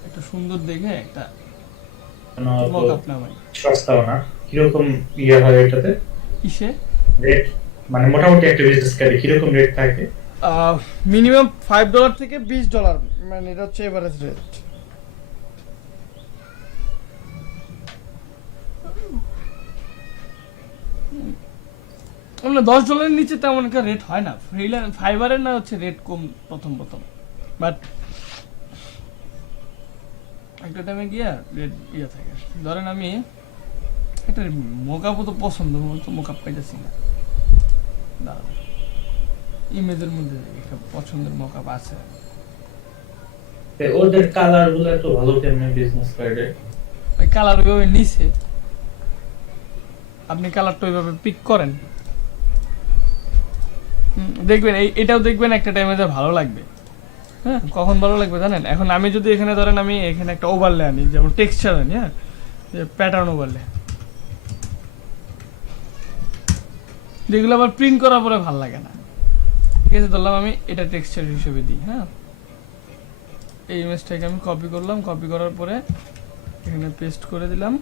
একটা সুন্দর দেখে একটা মক আপ নামাই। সস্তাও না, কিরকম ইয়ে হয় এটাতে কিসে রেট? মানে মোটামুটি একটা বিজনেস কার্ডে কিরকম রেট থাকে? মিনিমাম $5 থেকে $20, মানে এটা হচ্ছে এভারেজ রেট। আমরা $10 নিচে তেমন একটা রেট হয় না, ফাইবারের না হচ্ছে রেট কম প্রথম বাট একটা টাইমে গিয়া রেট ইয়ে থাকে। ধরেন আমি একটা মোকাপও তো পছন্দ, তো মোকাপ পাইতেছি না, দাঁড়ান ইমেজের মধ্যে একটা পছন্দের মোকাপ আছে। ওদের কালার গুলো একটু ভালো কেমনে বিজনেস কার্ডে? ওই কালার ওইভাবে নিচে আপনি কালারটা ওইভাবে পিক করেন, দেখবেন এটাও দেখবেন একটা টাইমে ভালো লাগবে। হ্যাঁ কখন ভালো লাগবে জানেন? এখন আমি যদি এখানে ধরেন আমি এখানে একটা ওভারলে আনি, যেমন টেক্সচার আনি, হ্যাঁ যে প্যাটার্ন ওভারলে, যেগুলো আবার প্রিন্ট করার পরে ভালো লাগে না। ঠিক আছে, ধরলাম আমি এটা টেক্সচার হিসেবে দিই। হ্যাঁ এই ইমেজটাকে আমি কপি করলাম, কপি করার পরে এখানে পেস্ট করে দিলাম।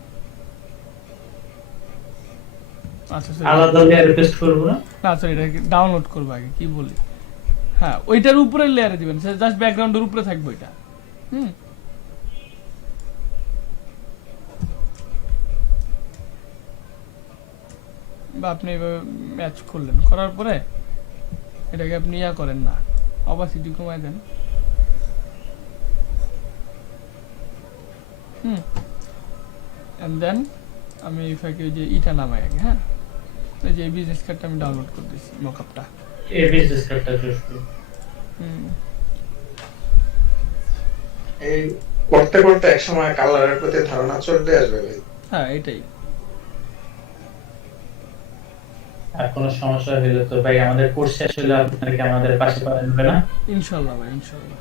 আচ্ছা আলাদা লেয়ারে পেস্ট করব না, না সরি এটাকে ডাউনলোড করবো আগে, কি বলি, হ্যাঁ ওইটার উপরে লেয়ারে দিবেন, জাস্ট ব্যাকগ্রাউন্ডের উপরে থাকবে এটা। বা আপনি এইভাবে ম্যাচ করলেন, করার পরে এটাকে আপনি ইয়া করেন না, অপাসিটি কমায় দেন। এন্ড দেন আমি এই ফাঁকে যে ইটা নামাই আগে, হ্যাঁ এই যে বিজনেস কার্ডটা আমি ডাউনলোড করে দিয়েছি, মকআপটা। এই বিজনেস কার্ডটা চুজ করুন। এই করতে করতে একসময় কালারের প্রতি ধারণা চলে আসবে ভাই। হ্যাঁ এটাই। আর কোনো সমস্যা হলে তো ভাই আমাদের কোর্স শেষ হলে আপনাদেরকে আমাদের পাশে পাবেন না? ইনশাআল্লাহ ভাই, ইনশাআল্লাহ।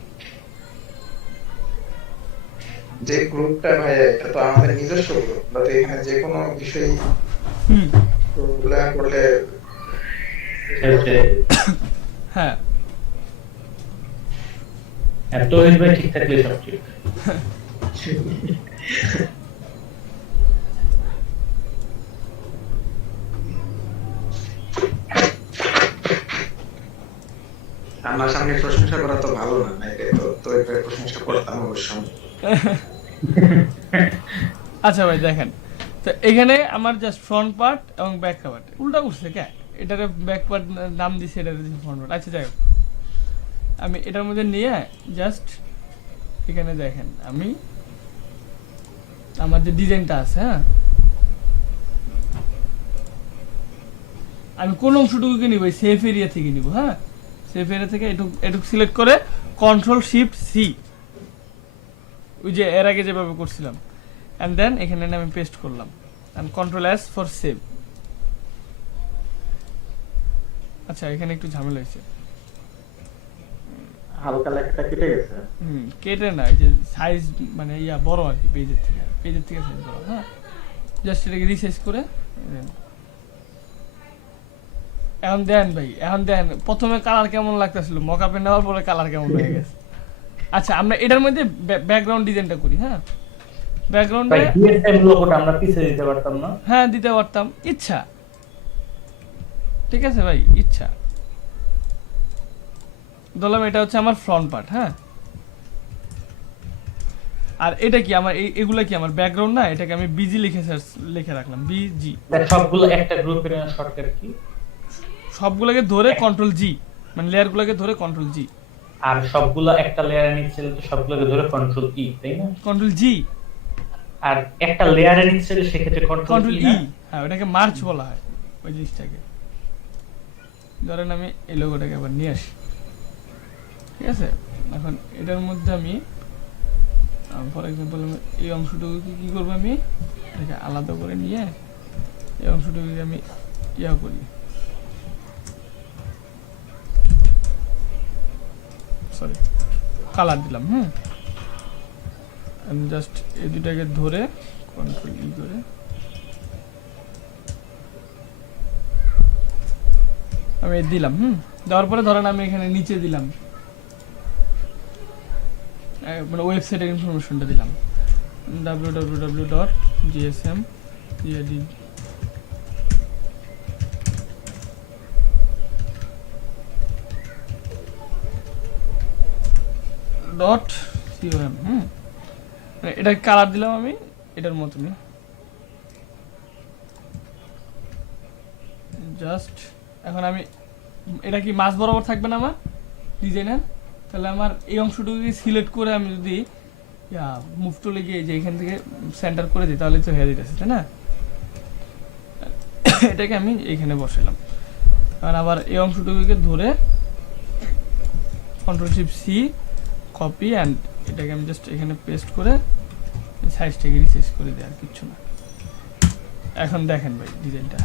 যে গ্রুপটা ভাই এটা তো আমাদের নিজস্ব গ্রুপ, বাট এখানে যে কোনো বিষয় করলে হ্যাঁ এত ভাই ঠিক থাকলে সব ঠিক। সামনাসামনি প্রশংসা করা তো ভালো না, এটা তো এর প্রশংসা করতাম অবশ্যই। আচ্ছা ভাই দেখেন, তো এখানে আমার জাস্ট ফ্রন্ট পার্ট এবং ব্যাক পার্ট উল্টা করছে কে, এটার ব্যাক পার্ট নাম দিছি, এটার ফ্রন্ট পার্ট। আচ্ছা যাই হোক, আমি এটার মধ্যে নিয়ে জাস্ট এখানে দেখেন আমি আমার যে ডিজাইনটা আছে, হ্যাঁ আমি কোন অংশটুকুকে নিব, সেফ এরিয়া থেকে নিব। হ্যাঁ সেফ এরিয়া থেকে এটুক সিলেক্ট করে Ctrl Shift C, ওই যে এর আগে যেভাবে করছিলাম অ্যান্ড দেন এখানে এনে আমি পেস্ট করলাম and control S for save. আচ্ছা এখানে একটু ঝামেলা হয়েছে, হালকা লেখাটা কেটে গেছে। কেটে না, এই যে সাইজ মানে ইয়া বড় আর কি, পেজের থেকে সাইজ বড়। হ্যাঁ জাস্ট এটাকে রিসাইজ করে এখন দেন ভাই, এখন দেন প্রথমে কালার কেমন লাগতেছিল, মকআপে নেওয়ার পরে কালার কেমন হয়ে গেছে। আচ্ছা আমরা এটার মধ্যে ব্যাকগ্রাউন্ড ডিজাইনটা করি। হ্যাঁ ব্যাকগ্রাউন্ডে ভাই ডিএসএম লোগোটা আমরা পিছে দিতে পারতাম না? হ্যাঁ দিতে পারতাম, ইচ্ছা। ঠিক আছে ভাই, ইচ্ছা। ধরলাম এটা হচ্ছে আমার ফ্রন্ট পার্ট। হ্যাঁ আর এটা কি আমার এগুলা কি আমার ব্যাকগ্রাউন্ড না, এটাকে আমি বিজি লিখে রাখলাম, বিজি। সবগুলো একটা গ্রুপের শর্টকাট কি? সবগুলোকে ধরে কন্ট্রোল জি, মানে লেয়ার গুলোকে ধরে কন্ট্রোল জি। আর সবগুলো একটা লেয়ারে নিচ্ছে তো সবগুলোকে ধরে কন্ট্রোল ই, তাই না? কন্ট্রোল জি। আর একটা লেয়ারে নিচ্ছে সেক্ষেত্রে কন্ট্রোল ই। হ্যাঁ ওটাকে মার্চ বলা হয় ওই জিনিসটাকে। ধরেন আমি এই লোগোটাকে আবার নিয়ে আসি, ঠিক আছে? এখন এটার মধ্যে আমি ফর এক্সাম্পল আমি এই অংশটুকু কি করবো, আমি এটাকে আলাদা করে নিয়ে এই অংশটুকু আমি ইয়া করি, সরি কালার দিলাম। আমি জাস্ট এই দুটাকে ধরে কন্ট্রোল ই করে আমি দিলাম। দেওয়ার পরে ধরেন আমি এখানে নিচে দিলাম মানে ওয়েবসাইটের ইনফরমেশনটা দিলাম, www.gsm.com। এটা কালার দিলাম আমি এটার মতনই, জাস্ট এখন আমি এটা কি মাঝ বরাবর থাকবে না আমার ডিজাইনের, তাহলে আমার এই অংশটুকু সিলেক্ট করে আমি যদি মুভ টুলে গিয়ে যে এখান থেকে সেন্টার করে দিই তাহলে তো হয়ে যেতেছে, তাই না? এটাকে আমি এইখানে বসালাম। কারণ আবার এই অংশটুকুকে ধরে control shift C copy and এটাকে আমি জাস্ট এখানে পেস্ট করে সাইজটাকে রিসাইজ করে দিই, আর কিচ্ছু না। এখন দেখেন ভাই ডিজাইনটা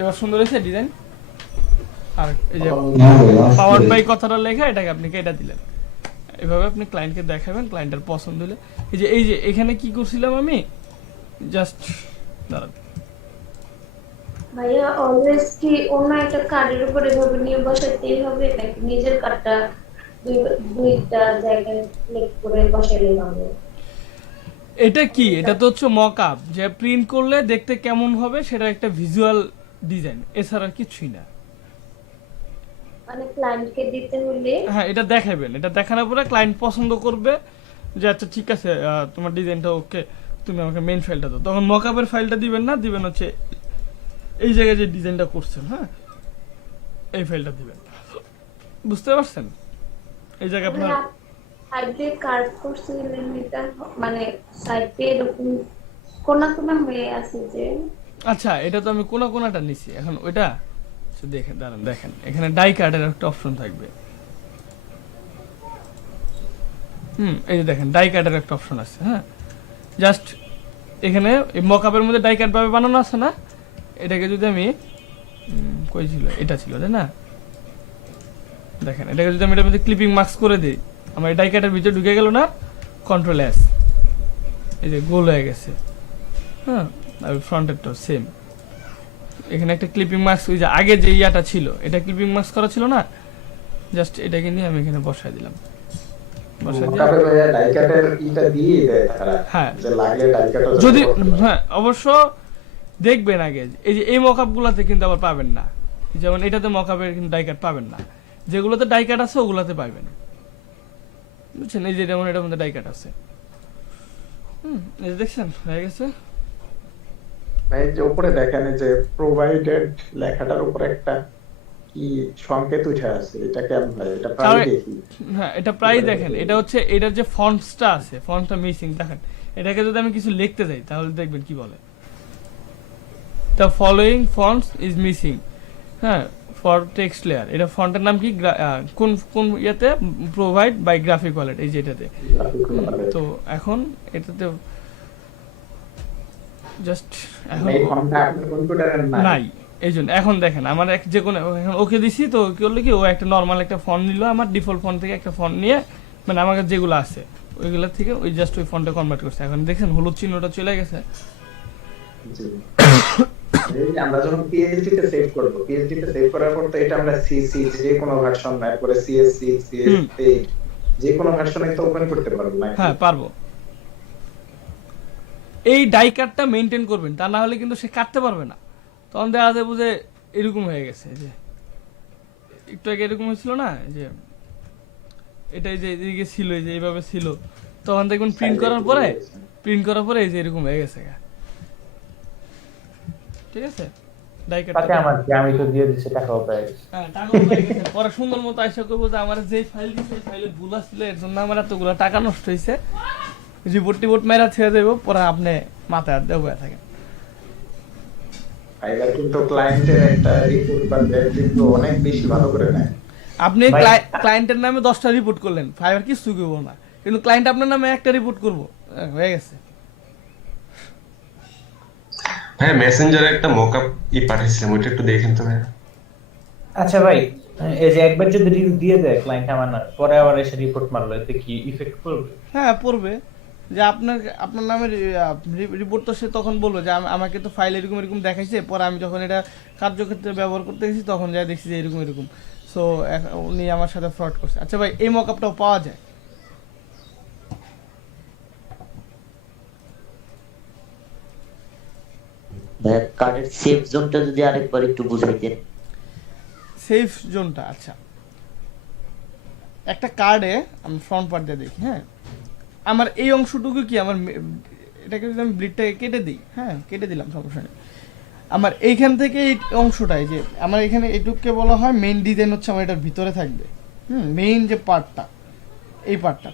এবার সুন্দর হয়েছে ডিজাইন। আর এই যে পাওয়ার বাই কথাটা লেখা, এটাকে আপনি কেটে দিলেন। এভাবে আপনি ক্লায়েন্টকে দেখাবেন, ক্লায়েন্টের পছন্দ হলে এই যে এখানে কি করছিলাম আমি জাস্ট দাঁড়ান ভাইয়া অলওয়েজ কি অন্য একটা কার্ডের উপরে এভাবে নিয়ে বসাতেই হবে নাকি নিজের কার্ডটা দুইটা জায়গায় ক্লিক করে বসালেই হবে? এটা কি, এটা তো হচ্ছে মকআপ, যে প্রিন্ট করলে দেখতে কেমন হবে সেটা একটা ভিজুয়াল ডিজাইন, এছাড়া কিছুই না। মানে ক্লায়েন্টকে দিতে হলে হ্যাঁ এটা দেখাবেন, এটা দেখানোর পরে ক্লায়েন্ট পছন্দ করবে যে আচ্ছা ঠিক আছে তোমার ডিজাইনটা ওকে, তুমি আমাকে মেইন ফাইলটা দাও। তখন মকআপের ফাইলটা দিবেন না, দিবেন হচ্ছে এই জায়গায় যে ডিজাইনটা করছেন, হ্যাঁ এই ফাইলটা দিবেন। বুঝতে পারছেন? এই জায়গায় আপনার সাইড দিয়ে কার্ভ করছিলেন, এটা মানে সাইড দিয়ে এরকম কোনা কোনা হয়ে আছে যে। আচ্ছা এটা তো আমি কোনাটা নিছি, এখন ওইটা দেখেন, দাঁড়ান দেখেন এখানে ডাই কার্ডের একটা অপশন থাকবে। এই যে দেখেন ডাই কার্ডের একটা অপশন আছে। হ্যাঁ জাস্ট এখানে এই মকআপের মধ্যে ডাই কার্ড ভাবে বানানো আছে না, এটাকে যদি আমি কই ছিল, এটা ছিল তাই না? দেখেন এটাকে যদি আমি এটার মধ্যে ক্লিপিং মার্কস করে দিই, আমার ডাই কার্ডের ভিতরে ঢুকে গেল না, কন্ট্রোল এস, এই যে গোল হয়ে গেছে। হ্যাঁ আর ফ্রন্টেরটাও সেম, এখানে একটা ক্লিপিং মার্কস, ওই যে আগে যে ইয়াটা ছিল এটা ক্লিপিং মার্কস করা ছিল না, জাস্ট এটাকে নিয়ে আমি এখানে বসাই দিলাম। যদি হ্যাঁ অবশ্য দেখবেন আগে এই যে এই মকআপ গুলাতে কিন্তু আবার পাবেন না, যেমন এটাতে মকআপের কিন্তু ডাই কার্ড পাবেন না, যেগুলোতে ডাই কার্ড আছে ওগুলাতে পাবেন, বুঝছেন? এই যে যেমন এটার মধ্যে ডাই কার্ড আছে। এই যে দেখছেন হয়ে গেছে। ভাই যে উপরে দেখেন যে প্রোভাইডেড লেখাটার উপরে একটা কি সংকেত উঠে আছে, এটা কেন ভাই? এটা প্রায় দেখি। হ্যাঁ এটা প্রায় দেখেন, এটা হচ্ছে এটার যে ফন্টসটা আছে, ফন্টটা মিসিং। দেখেন এটাকে যদি আমি কিছু লিখতে যাই তাহলে দেখবেন কি বলে, the following fonts is missing. হ্যাঁ ফর টেক্সট লেয়ার, এটা ফন্টের নাম কি কোন কোন ইয়েতে প্রোভাইড বাই গ্রাফিক ওয়ালেট, এই যেটাতে। তো এখন এটাতে জাস্ট এখন এই ফর্মটা আপনার কম্পিউটারে নাই, এই জন্য এখন দেখেন আমার যে কোনো এখন ওকে দিছি, তো কি করলো কি ও একটা নর্মাল একটা ফন্ট নিল, আমার ডিফল্ট ফন্ট থেকে একটা ফন্ট নিয়ে মানে আমার কাছে যেগুলো আছে ওইগুলো থেকে ওই জাস্ট ওই ফন্টে কনভার্ট করছে। এখন দেখছেন হলুদ চিহ্নটা চলে গেছে। জি। এই যে আমরা যখন পিএইচডি তে সেভ করব, পিএইচডি তে সেভ করার পর তো এটা আমরা সিসি যে কোনো ভার্সন এরপরে সিএসসি সিএসসি যে কোনো ভার্সনে তো ওপেন করতে পারবো না। হ্যাঁ পারবো। এই ডাই কাটটা মেনটেন করবেন, তা না হলে কিন্তু সে কাটতে পারবে না। তখন দেখা যায় বুঝে এরকম হয়ে গেছে, যে একটু আগে এরকম হয়েছিল না, যে এটাই যে এদিকে ছিল, এই যে এইভাবে ছিল, তখন দেখবেন প্রিন্ট করার পরে এই যে এরকম হয়ে গেছে। ঠিক আছে, ডাই কাট তাতে আমার কি, আমি তো দিয়ে দিচ্ছি, টাকাও পেয়ে গেছি। হ্যাঁ টাকাও পেয়ে গেছে। পরে সুন্দর মতো আশা করবো যে আমার যে ফাইল দিচ্ছে এই ফাইলে ভুল আসছিল, এর জন্য আমার এতগুলো টাকা নষ্ট হয়েছে, রিপোর্ট টিপোর্ট মেরা ছেড়ে দেবো, পরে আপনি মাথায় হাত দিয়ে বয়ে থাকেন। ফাইবার কিন্তু ক্লায়েন্টের একটা রিপোর্ট বা কিন্তু অনেক বেশি ভালো করে নেয়। আপনি ক্লায়েন্টের নামে 10টা রিপোর্ট করলেন, ফাইবার কিছু করবো না, কিন্তু ক্লায়েন্ট আপনার নামে একটা রিপোর্ট করবো, হয়ে গেছে। হ্যাঁ, মেসেঞ্জারে একটা মকআপ পাঠাইছিলাম, ওইটা একটু দেখেন তো ভাই। আচ্ছা ভাই, এই যে একবার যদি রিভিউ দিয়ে দেয় ক্লায়েন্ট আমার না, পরে আবার এসে রিপোর্ট মারলো, এতে কি ইফেক্ট পড়বে? হ্যাঁ পড়বে, যে আপনার নামের রিপোর্ট তো সে তখন বলবো যে আমাকে তো ফাইল এরকম এরকম দেখাইছে, পরে আমি যখন এটা কার্যক্ষেত্রে ব্যবহার করতে গেছি তখন যা দেখছি যে এরকম এরকম, সো উনি আমার সাথে ফ্রড করছে। আচ্ছা ভাই, এই মকআপটাও পাওয়া যায়? ভাইয়া কার্ডের সেফ জোনটা যদি আরেকবার একটু বুঝাইতেন। সেফ জোনটা, আচ্ছা একটা কার্ডে আমি ফ্রন্ট পার্ট দিয়ে দেখি, হ্যাঁ আমার এই অংশটুকু কি আমার এটাকে যদি আমি ব্লিডটাকে কেটে দিই, হ্যাঁ কেটে দিলাম, সমস্যা নেই। আমার এইখান থেকে এই অংশটাই যে আমার এখানে এইটুকুকে বলা হয় মেইন ডিজাইন, হচ্ছে আমার এটার ভিতরে থাকবে, মেইন যে পার্টটা, এই পার্টটা।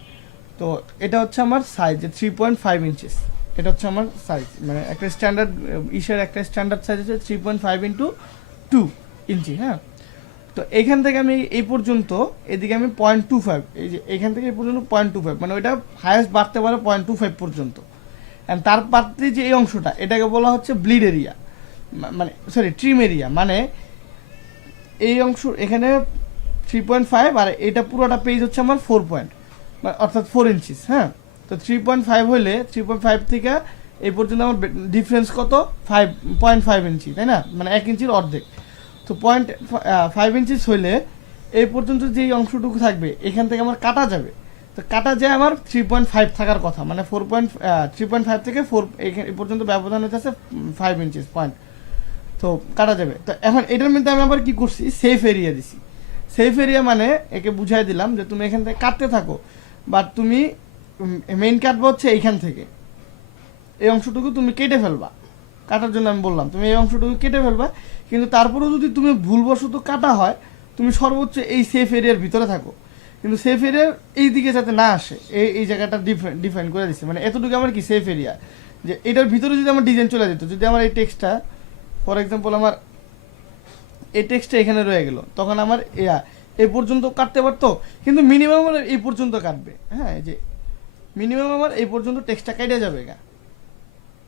তো এটা হচ্ছে আমার সাইজ 3.5 ইঞ্চিস, এটা হচ্ছে আমার সাইজ, মানে একটা স্ট্যান্ডার্ড ইসের একটা স্ট্যান্ডার্ড সাইজ হচ্ছে 3.5 ইন্টু 2 ইঞ্চি। হ্যাঁ, তো এখান থেকে আমি এই পর্যন্ত, এদিকে আমি 0.25, এই যে এখান থেকে এই পর্যন্ত 0.25, মানে ওইটা হায়েস্ট বাড়তে পারে 0.25 পর্যন্ত। অ্যান্ড তার পাত্রে যে এই অংশটা, এটাকে বলা হচ্ছে ব্লিড এরিয়া, মানে সরি ট্রিম এরিয়া, মানে এই অংশ এখানে 3.5 আর এটা পুরোটা পেজ হচ্ছে আমার 4 পয়েন্ট, অর্থাৎ 4 ইঞ্চিস। হ্যাঁ, তো 3.5 হলে 3.5 থেকে এই পর্যন্ত আমার ডিফারেন্স কত, 0.5 ইঞ্চি, তাই না, মানে 1 ইঞ্চির অর্ধেক। তো 0.5 ইঞ্চিস হইলে এই পর্যন্ত যেই অংশটুকু থাকবে এখান থেকে আমার কাটা যাবে, তো কাটা যায় আমার 3.5 থাকার কথা, মানে 3.5 থেকে 4 এই পর্যন্ত ব্যবধান হচ্ছে 5 ইঞ্চিস পয়েন্ট, তো কাটা যাবে। তো এখন এটার মধ্যে আমি আবার কি করছি, সেফ এরিয়া দিছি। সেফ এরিয়া মানে একে বুঝাই দিলাম যে তুমি এখান থেকে কাটতে থাকো, বাট তুমি মেইন কাটবা হচ্ছে এইখান থেকে, এই অংশটুকু তুমি কেটে ফেলবা, কাটার জন্য আমি বললাম তুমি এই অংশটুকু কেটে ফেলবা, কিন্তু তারপরেও যদি তুমি ভুলবশত কাটা হয়, তুমি সর্বোচ্চ এই সেফ এরিয়ার ভিতরে থাকো, কিন্তু সেফ এরিয়ার এই দিকে যাতে না আসে, এই জায়গাটা ডিফাইন করে দিচ্ছে, মানে এতটুকু আমার কি সেফ এরিয়া, যে এটার ভিতরে যদি আমার ডিজাইন চলে যেত, যদি আমার এই টেক্সটটা ফর এক্সাম্পল আমার এই টেক্সটটা এখানে রয়ে গেল, তখন আমার এই পর্যন্ত কাটতে পারতো, কিন্তু মিনিমাম আমার এই পর্যন্ত কাটবে। হ্যাঁ, এই যে মিনিমাম আমার এই পর্যন্ত টেক্সটটা কেটে যাবে গা,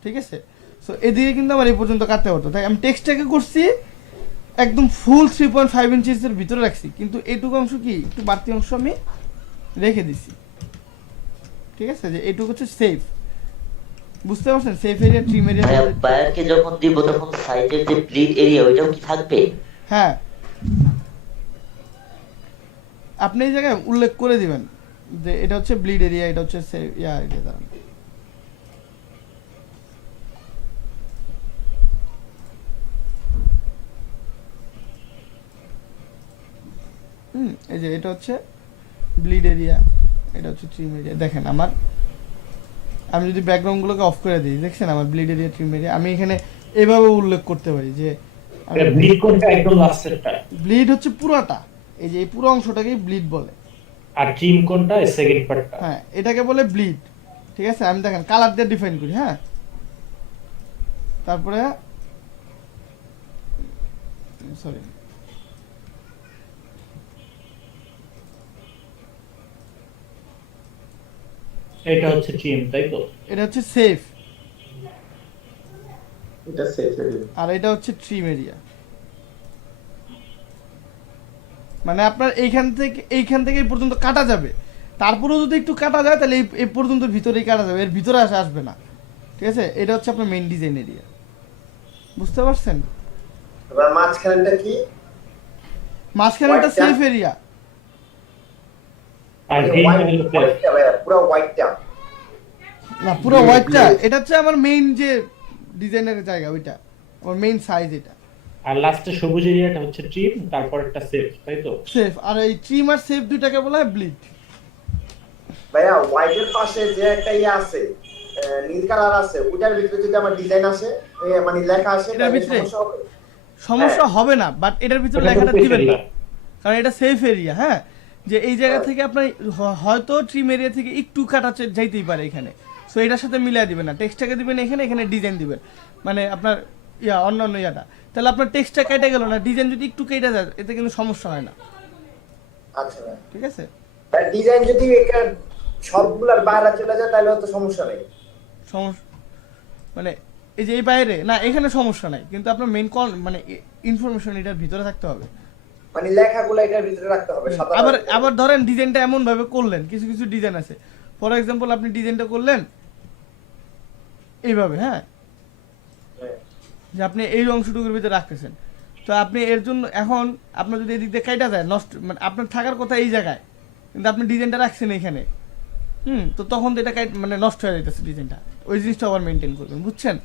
ঠিক আছে। সো এদিকে কিন্তু আমার এই পর্যন্ত কাটতে পারতো, তাই আমি টেক্সটটাকে করছি একদম ফুল 3.5 ইঞ্চিসের ভিতরে রাখছি, কিন্তু এইটুকু অংশ কি একটু বাড়তি অংশ আমি রেখে দিছি, ঠিক আছে, যে এইটুকু হচ্ছে সেফ, বুঝতে পারছেন, সেফ এরিয়া ট্রিম এরিয়া। বায়ারকে যখন দিব তখন সাইডের যে ব্লিড এরিয়া ওইটাও কি থাকবে? হ্যাঁ, আপনি এই জায়গায় উল্লেখ করে দিবেন যে এটা হচ্ছে ব্লিড এরিয়া, এটা হচ্ছে এরিয়া দাঁড়ান, এই যে এটা হচ্ছে ব্লিড এরিয়া, এটা হচ্ছে ট্রিম এরিয়া। দেখেন আমার, আমি যদি ব্যাকগ্রাউন্ডগুলোকে অফ করে দিই, দেখছেন আমার ব্লিড এরিয়া ট্রিম এরিয়া, আমি এখানে এভাবে উল্লেখ করতে পারি যে ব্লিড কোনটা, একদম লাস্টেরটা? ব্লিড হচ্ছে পুরোটা, এই যে এই পুরো অংশটাকেই ব্লিড বলে। আর ট্রিম কোনটা, সেকেন্ড পার্টটা? হ্যাঁ, এটাকে বলে ব্লিড, ঠিক আছে। আমি দেখেন কালার দিয়ে ডিফাইন করি। হ্যাঁ, তারপরে সরি এটা হচ্ছে ট্রিম, তাই তো? এটা হচ্ছে সেফ, এটা সেফ এরিয়া। আর এটা হচ্ছে ট্রিম এরিয়া। মানে আপনার এইখান থেকে এই পর্যন্ত কাটা যাবে, তারপরেও যদি একটু কাটা যায় তাহলে এই পর্যন্ত ভিতরেই কাটা যাবে, এর ভিতরে আসবে না। ঠিক আছে, এটা হচ্ছে আপনার মেইন ডিজাইন এরিয়া, বুঝতে পারছেন? এবার মাঝখানটা কি? মাঝখানেটা White টা? Safe area. আর গ্রিন হলো সেফ। হোয়াইটটা ভাইয়া, পুরো হোয়াইটটা। না, পুরো হোয়াইটটা এটা হচ্ছে আমার মেইন যে ডিজাইনের জায়গা, ওইটা আমার মেইন সাইজ। এটা আর লাস্টে সবুজ এরিয়াটা হচ্ছে ট্রিম, তারপর একটা সেফ, তাই তো? সেফ, আর এই ট্রিম আর সেফ দুইটাকে বলা হয় ব্লিড। ভাইয়া হোয়াইটের পাশে যে একটা ইয়ে আছে, নীল কালার আছে, ওটার ভিতরে যদি আমার ডিজাইন আসে, মানে লেখা আসে, এটার তাহলে ভিতরে? সমস্যা হবে? সমস্যা হবে না, বাট এটার ভিতরে ওটা তো লেখাটা safe দিবেন না, area। কারণ এটা সেফ এরিয়া। হ্যাঁ, যে এই জায়গা থেকে আপনার হয়তো ট্রিম এরিয়া থেকে একটু কাটা যাইতেই পারে এখানে, সো এটার সাথে মিলাই দিবেন না, টেক্সটটাকে দিবেন এখানে, এখানে ডিজাইন দিবেন, মানে আপনার অন্যান্য ইয়াটা, তাহলে আপনার টেক্সটটা কেটে গেল না, ডিজাইন যদি একটু কেটে যায় এতে কিন্তু সমস্যা হয় না। আচ্ছা ভাই, ঠিক আছে, ডিজাইন যদি এখানে সবগুলার বাইরে চলে যায় তাহলে তো সমস্যা নেই। সমস্যা মানে এই যে এই বাইরে না, এখানে সমস্যা নাই, কিন্তু আপনার মেইন মানে ইনফরমেশন এটার ভিতরে থাকতে হবে। মানে লেখাগুলো এটার ভিতরে রাখতে হবে। সাদা আবার ধরেন ডিজাইনটা এমন ভাবে করলেন, কিছু কিছু ডিজাইন আছে, ফর এক্সাম্পল আপনি ডিজাইনটা করলেন এইভাবে, হ্যাঁ, যে আপনি এই অংশটুকুর ভিতরে রাখতেছেন, তো আপনি এর জন্য এখন আপনার যদি এদিক দিয়ে কাটা যায় নষ্ট, মানে আপনার থাকার কথা এই জায়গায়, কিন্তু আপনি ডিজাইনটা রাখছেন এখানে, তো তখন তো এটা মানে নষ্ট হয়ে যাইতেছে ডিজাইনটা, ওই জিনিসটা আবার মেনটেন করবেন, বুঝছেন?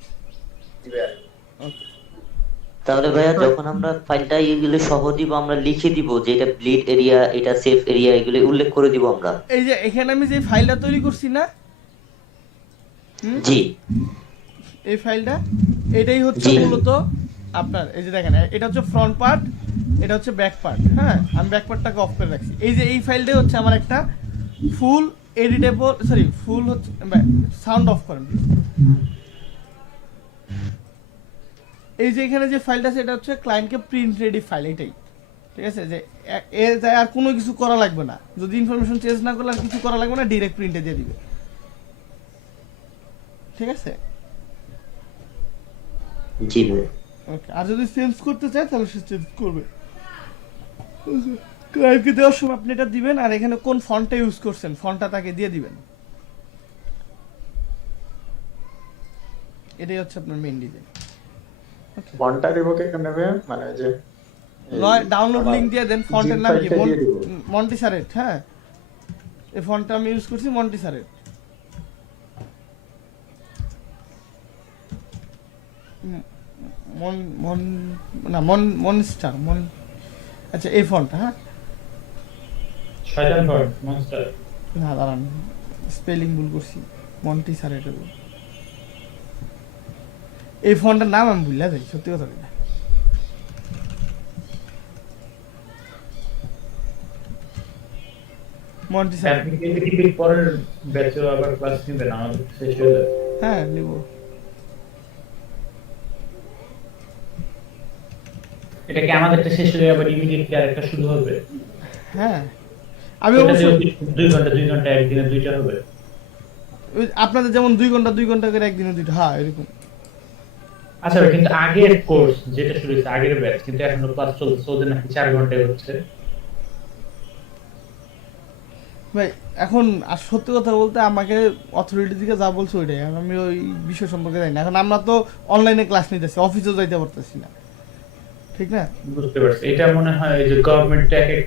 তাহলে ভাইয়া যখন আমরা ফাইলটা এগুলো সহ দিব, আমরা লিখে দিব যে এটা ব্লিড এরিয়া, এটা সেফ এরিয়া, এগুলো উল্লেখ করে দিব আমরা। এই যে এখানে আমি যে ফাইলটা তৈরি করছি না, জি, এই ফাইলটা, এটাই হচ্ছে জি। মূলত আপনার, এই যে দেখেন এটা হচ্ছে ফ্রন্ট পার্ট, এটা হচ্ছে ব্যাক পার্ট। হ্যাঁ, আমি ব্যাক পার্টটাকে অফ করে রাখছি। এই যে এই ফাইলটাই হচ্ছে আমার একটা ফুল এডিটেবল, সরি ফুল হচ্ছে, সাউন্ড অফ করেন। এই যে এখানে যে ফাইলটা আছে এটা হচ্ছে ক্লায়েন্টকে প্রিন্ট রেডি ফাইল, এটাই। ঠিক আছে, যে এর যায় আর কোনো কিছু করা লাগবে না, যদি ইনফরমেশন চেঞ্জ না করলে আর কিছু করা লাগবে না, ডিরেক্ট প্রিন্টে দিয়ে দিবে। ঠিক আছে, জি ভাই। ওকে, আর যদি চেঞ্জ করতে চায় তাহলে সে চেঞ্জ করবে। ক্লায়েন্টকে দেওয়ার সময় আপনি এটা দিবেন, আর এখানে কোন ফন্টটা ইউজ করছেন ফন্টটা তাকে দিয়ে দিবেন। এটাই হচ্ছে আপনার মেইন ডিজাইন। ফন্টটা দিব কেন ভাই? মানে যে নয় ডাউনলোড লিংক দিয়ে দেন, ফন্টের নাম কি? ফাইলটা দিয়ে দিব। মন্টিসারেট। হ্যাঁ, এই ফন্টটা আমি ইউজ করছি মন্টিসারেট। মন মন না মন মনস্টার মন, আচ্ছা এই ফন্টটা। হ্যাঁ, শয়তান ফন্ট, মনস্টার। না দাঁড়ান, স্পেলিং ভুল করছি, মন্টিসারেট। এই ফন্টটার নাম আমি ভুলে যাই, সত্যি কথা বলি। মন্টিসারেট। আপনি কি টিপির পরের ব্যাচে আবার ক্লাস নেবেন আমাদের শেষ হলে? হ্যাঁ, নিব। এটা কি আমাদেরটা শেষ হলে আবার ইমিডিয়েটলি আরেকটা শুরু হবে? হ্যাঁ, আমি ওটা অবশ্য 2 ঘন্টা একদিনে 2টা হবে। আপনাদের যেমন 2 ঘন্টা করে একদিনে 2টা, হ্যাঁ এরকম। আচ্ছা ভাই, কিন্তু আগের কোর্স যেটা শুরু হয়েছে, আগের ব্যাচ, কিন্তু এখনো ক্লাস চলছে, ওদের নাকি 4 ঘন্টায় হচ্ছে। ভাই এখন আর সত্যি কথা বলতে আমাকে অথরিটি থেকে যা বলছে ওইটাই, আর আমি ওই বিষয় সম্পর্কে জানি না। এখন আমরা তো অনলাইনে ক্লাস নিতেছি, অফিসেও যাইতে পারতেছি না, ঠিক না? বুঝতে পারছি, এটা মনে হয় এই যে গভর্নমেন্ট এক এক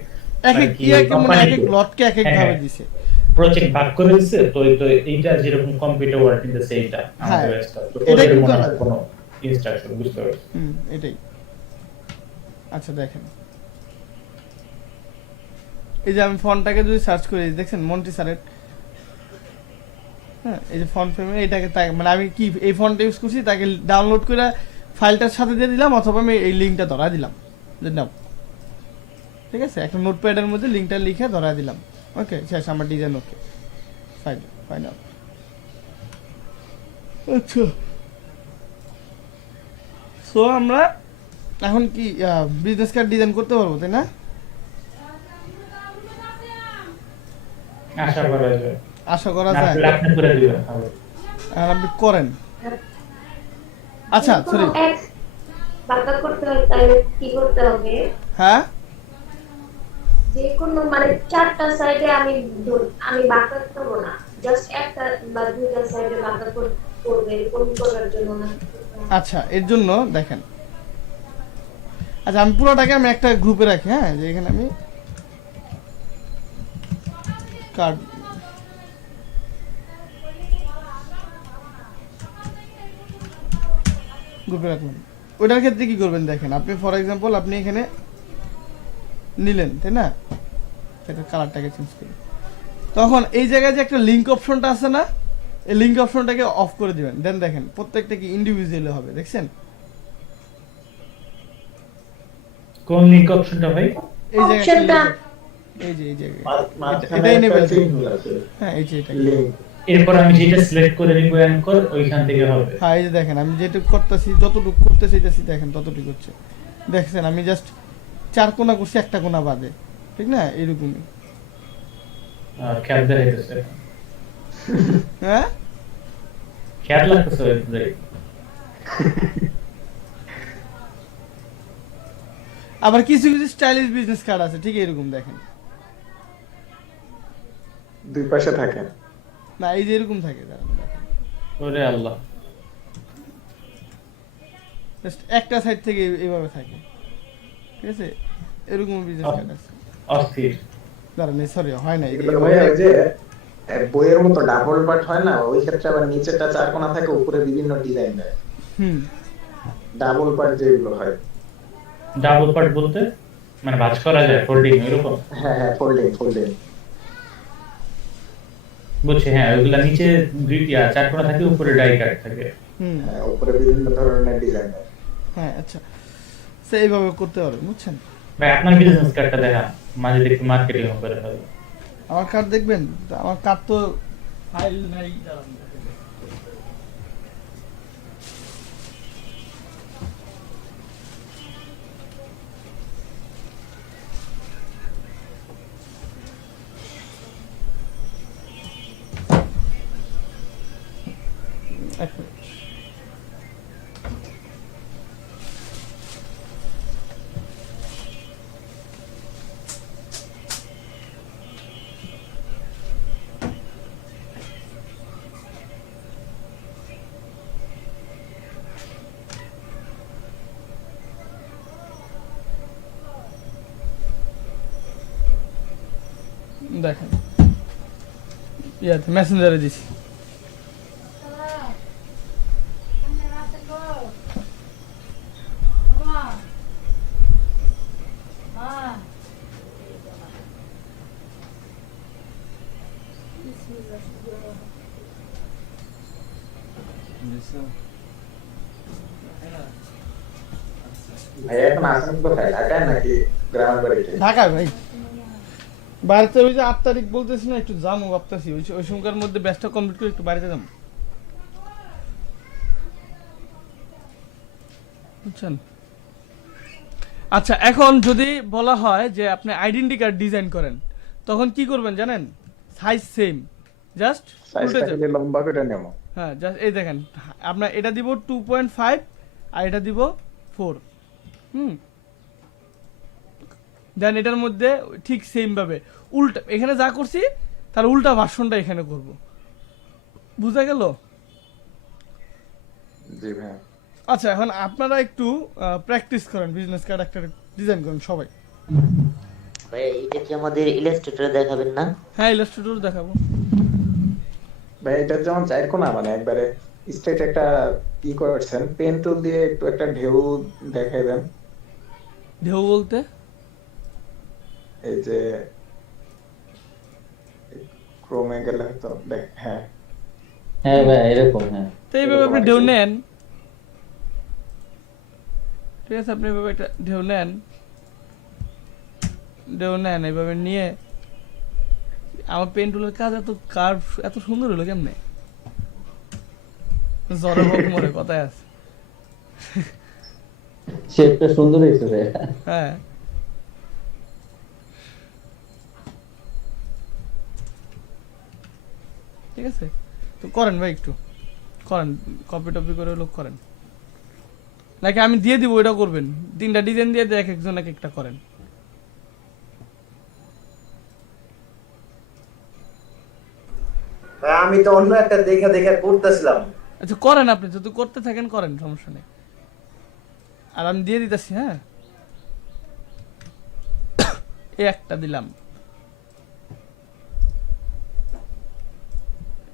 এক মানে এক এক লটকে এক এক ভাবে দিছে। প্রজেক্ট ভাগ করে দিচ্ছে, তো এইটা যেরকম কম্পিউটার ওয়ার্ক দিতেছে এইটা আমাদের ব্যাচটা, তো এটা ওদের কিন্তু মনে হয় আলাদা। কোনো ইনস্ট্রাকশন, বুঝতে পারছি। এটাই। আচ্ছা দেখেন, এই যে আমি ফন্টটাকে যদি সার্চ করি, দেখছেন মন্টিসারেট। হ্যাঁ, এই যে ফন্ট ফ্রেমে এটাকে মানে আমি কি এই ফন্টটা ইউজ করছি, তাকে ডাউনলোড করে ফাইলটার সাথে দিয়ে দিলাম, অথবা আমি এই লিঙ্কটা ধরা দিলাম, যে নাও। ঠিক আছে, একটা নোটপ্যাডের মধ্যে লিঙ্কটা লিখে ধরা দিলাম। ওকে, শেষ, আমার ডিজাইন ওকে, ফাইনাল। আচ্ছা, সো আমরা এখন কি বিজনেস কার্ড ডিজাইন করতে পারবো, তাই না? আশা করা যায়। আশা করা না, যায়। আসলে আপনি করে দিবেন হবে। আর আপনি করেন। আচ্ছা কোনো সরি, এক বাঁকা করতে হয় তাহলে কি করতে হবে? হ্যাঁ যে কোনো মানে চারটা সাইডে আমি বাঁকা করবো না, জাস্ট একটা বা দুইটা সাইডে বাঁকা করবে এরকম করার জন্য না? আচ্ছা এর জন্য দেখেন, আচ্ছা আমি পুরোটাকে আমি একটা গ্রুপে রাখি, হ্যাঁ যে এখানে আমি কার্ড গ্রুপে রাখলাম। ওইটার ক্ষেত্রে কি করবেন দেখেন, আপনি ফর এক্সাম্পল আপনি এখানে নিলেন তাই না, এটা কালারটাকে চেঞ্জ করি, তখন এই জায়গায় যে একটা লিঙ্ক অপশনটা আছে না, এই লিঙ্ক অপশনটাকে অফ করে দিবেন। দেন দেখেন প্রত্যেকটা কি ইন্ডিভিজুয়ালি হবে, দেখছেন? কোন লিংক অপশনটা ভাই? এই জায়গায় একটা অপশনটা link- এই যে এই জায়গায় মাঝখানে এটা enable একটা চিহ্ন আছে, হ্যাঁ এই যে এটা link। এরপর আমি যেটা সিলেক্ট করে নিব অ্যাঙ্কর, ওইখান থেকে হবে। হ্যাঁ এই যে দেখেন আমি যেটুকু করতেছি, যতটুকু করতে চাইতেছি দেখেন ততটুকু হচ্ছে, দেখছেন আমি জাস্ট 4 কোণা করছি, একটা কোণা বাদে, ঠিক না? এরকমই। খেয়াল দেখাইতেছে, হ্যাঁ খেয়াল লাগতেছে ভাই। আবার কিছু কিছু স্টাইলিশ বিজনেস কার্ড আছে ঠিক এরকম, দেখেন দুই পাশে থাকে। না এই যে এরকম থাকে, দাঁড়ান দেখেন ওরে আল্লাহ, জাস্ট একটা সাইড থেকে এইভাবে থাকে, ঠিক আছে? এরকম বিজনেস কার্ড আছে। অস্থির। দাঁড়ান সরি হয় না, এগুলো ভাইয়া ওই যে বইয়ের মতো ডাবল পার্ট হয় না, ওই ক্ষেত্রে আবার নিচেরটা 4 কোণা থাকে, উপরে বিভিন্ন ডিজাইন দেয়। হুম ডাবল পার্ট যেগুলো হয়, ডাবল পার্ট বলতে মানে ভাঁজ করা যায়, ফোল্ডিং এরকম? হ্যাঁ হ্যাঁ, ফোল্ডিং ফোল্ডিং। বুঝছি, হ্যাঁ ওইগুলা নিচে দুইটা 4 কোণা থাকে, উপরে ডাই কাট থাকে। হুম হ্যাঁ, উপরে বিভিন্ন ধরনের ডিজাইন দেয়। হ্যাঁ আচ্ছা, সে এইভাবে করতে পারবেন, বুঝছেন? ভাই আপনার বিজনেস কার্ডটা দেখান, মাঝে দেখি মার্কেটিং করে হবে। আমার কার্ড দেখবেন? তা আমার কার্ড তো ফাইল নাই, দাঁড়ান এক মিনিট। দেখেন ইয়াতে মেসেঞ্জারে দিছি। ভাইয়া এখন আছেন কোথায়, ঢাকায় নাকি গ্রামের বাড়িতে? ঢাকায় ভাই, বাড়িতে ওই যে 8 তারিখ বলতেছি না, একটু যাবো ভাবতেছি, ওই সময়কার মধ্যে ব্যাচটা কমপ্লিট করে একটু বাড়িতে যাবো, বুঝছেন? আচ্ছা এখন যদি বলা হয় যে আপনি আইডেন্টি কার্ড ডিজাইন করেন, তখন কি করবেন জানেন? সাইজ সেম, জাস্ট সাইজটা খালি লম্বা করে নেব। হ্যাঁ জাস্ট এই দেখেন, আপনার এটা দিব 2.5 আর এটা দিব 4, দেন এটার মধ্যে ঠিক সেম ভাবে উল্টা এখানে যা করছি তার উল্টা ভার্সনটা এখানে করব, বুঝা গেল? জি ভাই। আচ্ছা এখন আপনারা একটু প্র্যাকটিস করেন, বিজনেস কার্ড একটা ডিজাইন করেন সবাই। ভাই এটা কি আমাদের ইলাস্ট্রেটরে দেখাবেন না? হ্যাঁ ইলাস্ট্রেটর দেখাবো। ভাই এটা যেমন 4 কোণা, মানে একবারে স্ট্রেট একটা ই করছেন, পেন টুল দিয়ে একটু একটা ঢেউ দেখাই দেন। ঢেউ বলতে এই যে ক্রোমে গেলে হয়তো হ্যাঁ হ্যাঁ ভাই এরকম, হ্যাঁ তো এইভাবে আপনি ঢেউ নেন, ঠিক আছে? আপনি এইভাবে একটা ঢেউ নেন, এইভাবে নিয়ে, আমার পেন টুলের কাজ এত কার্ভ এত সুন্দর হলো কেমনে? জ্বরে হোক মরে কথায় আছে। শেপটা সুন্দর হয়েছে ভাই। হ্যাঁ ঠিক আছে? তো করেন ভাই, একটু করেন, কপি টপি করে লোক করেন, নাকি আমি দিয়ে দিব ওইটা করবেন? 3টা ডিজাইন দিয়ে এক একজন এক একটা করেন। ভাই আমি তো অন্য একটা দেখা দেখা করতেছিলাম। আচ্ছা করেন, আপনি যদি করতে থাকেন করেন, সমস্যা নেই। আর আমি দিয়ে দিতেছি। হ্যাঁ, এই একটা দিলাম,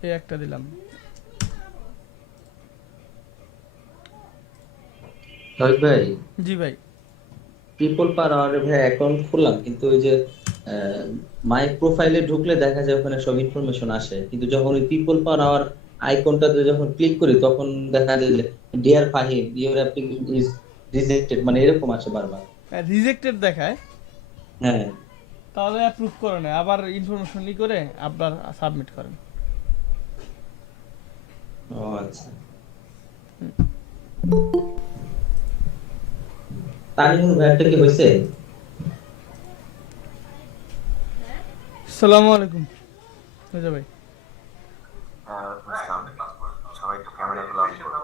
এই একটা দিলাম। তাহলে ভাই জি ভাই। পিপল পার আওয়ারে ভাই অ্যাকাউন্ট খুললাম, কিন্তু ওই যে মাই প্রোফাইলে ঢুকলে দেখা যায় ওখানে সব ইনফরমেশন আসে, কিন্তু যখন ওই পিপল পার আওয়ার আইকনটাতে যখন ক্লিক করি তখন দেখা যায় dear Fahim your application is rejected, মানে এরকম আসে বারবার। রিজেক্টেড দেখায়, হ্যাঁ, তাহলে অ্যাপ্রুভ করেন, আবার ইনফরমেশন ই করে আবার সাবমিট করেন। ও আচ্ছা। তানিমুর ভাইটা কি হয়েছে? আসসালামু আলাইকুম রাজা ভাই। সবাই একটু ক্যামেরাগুলো অন করবেন।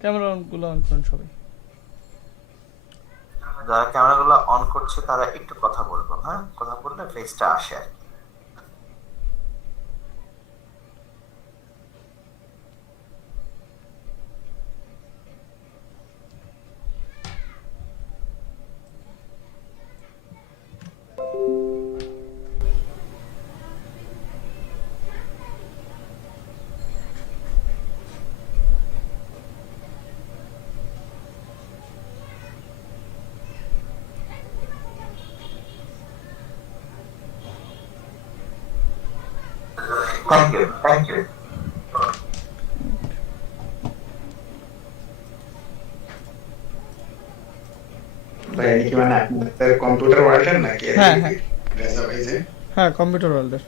ক্যামেরা গুলো অন করেন সবাই। যারা ক্যামেরাগুলো অন করছে তারা একটু কথা বলবো, হ্যাঁ, কথা বললে ফেসটা আসে আর কি। Thank you. Thank you. ভাই এটা কি মানে আপনাদের কম্পিউটার ওয়ার্ল্ডের নাকি? হ্যাঁ, হ্যাঁ। রেজা ভাই যে হ্যাঁ, কম্পিউটার ওয়ার্ল্ডের।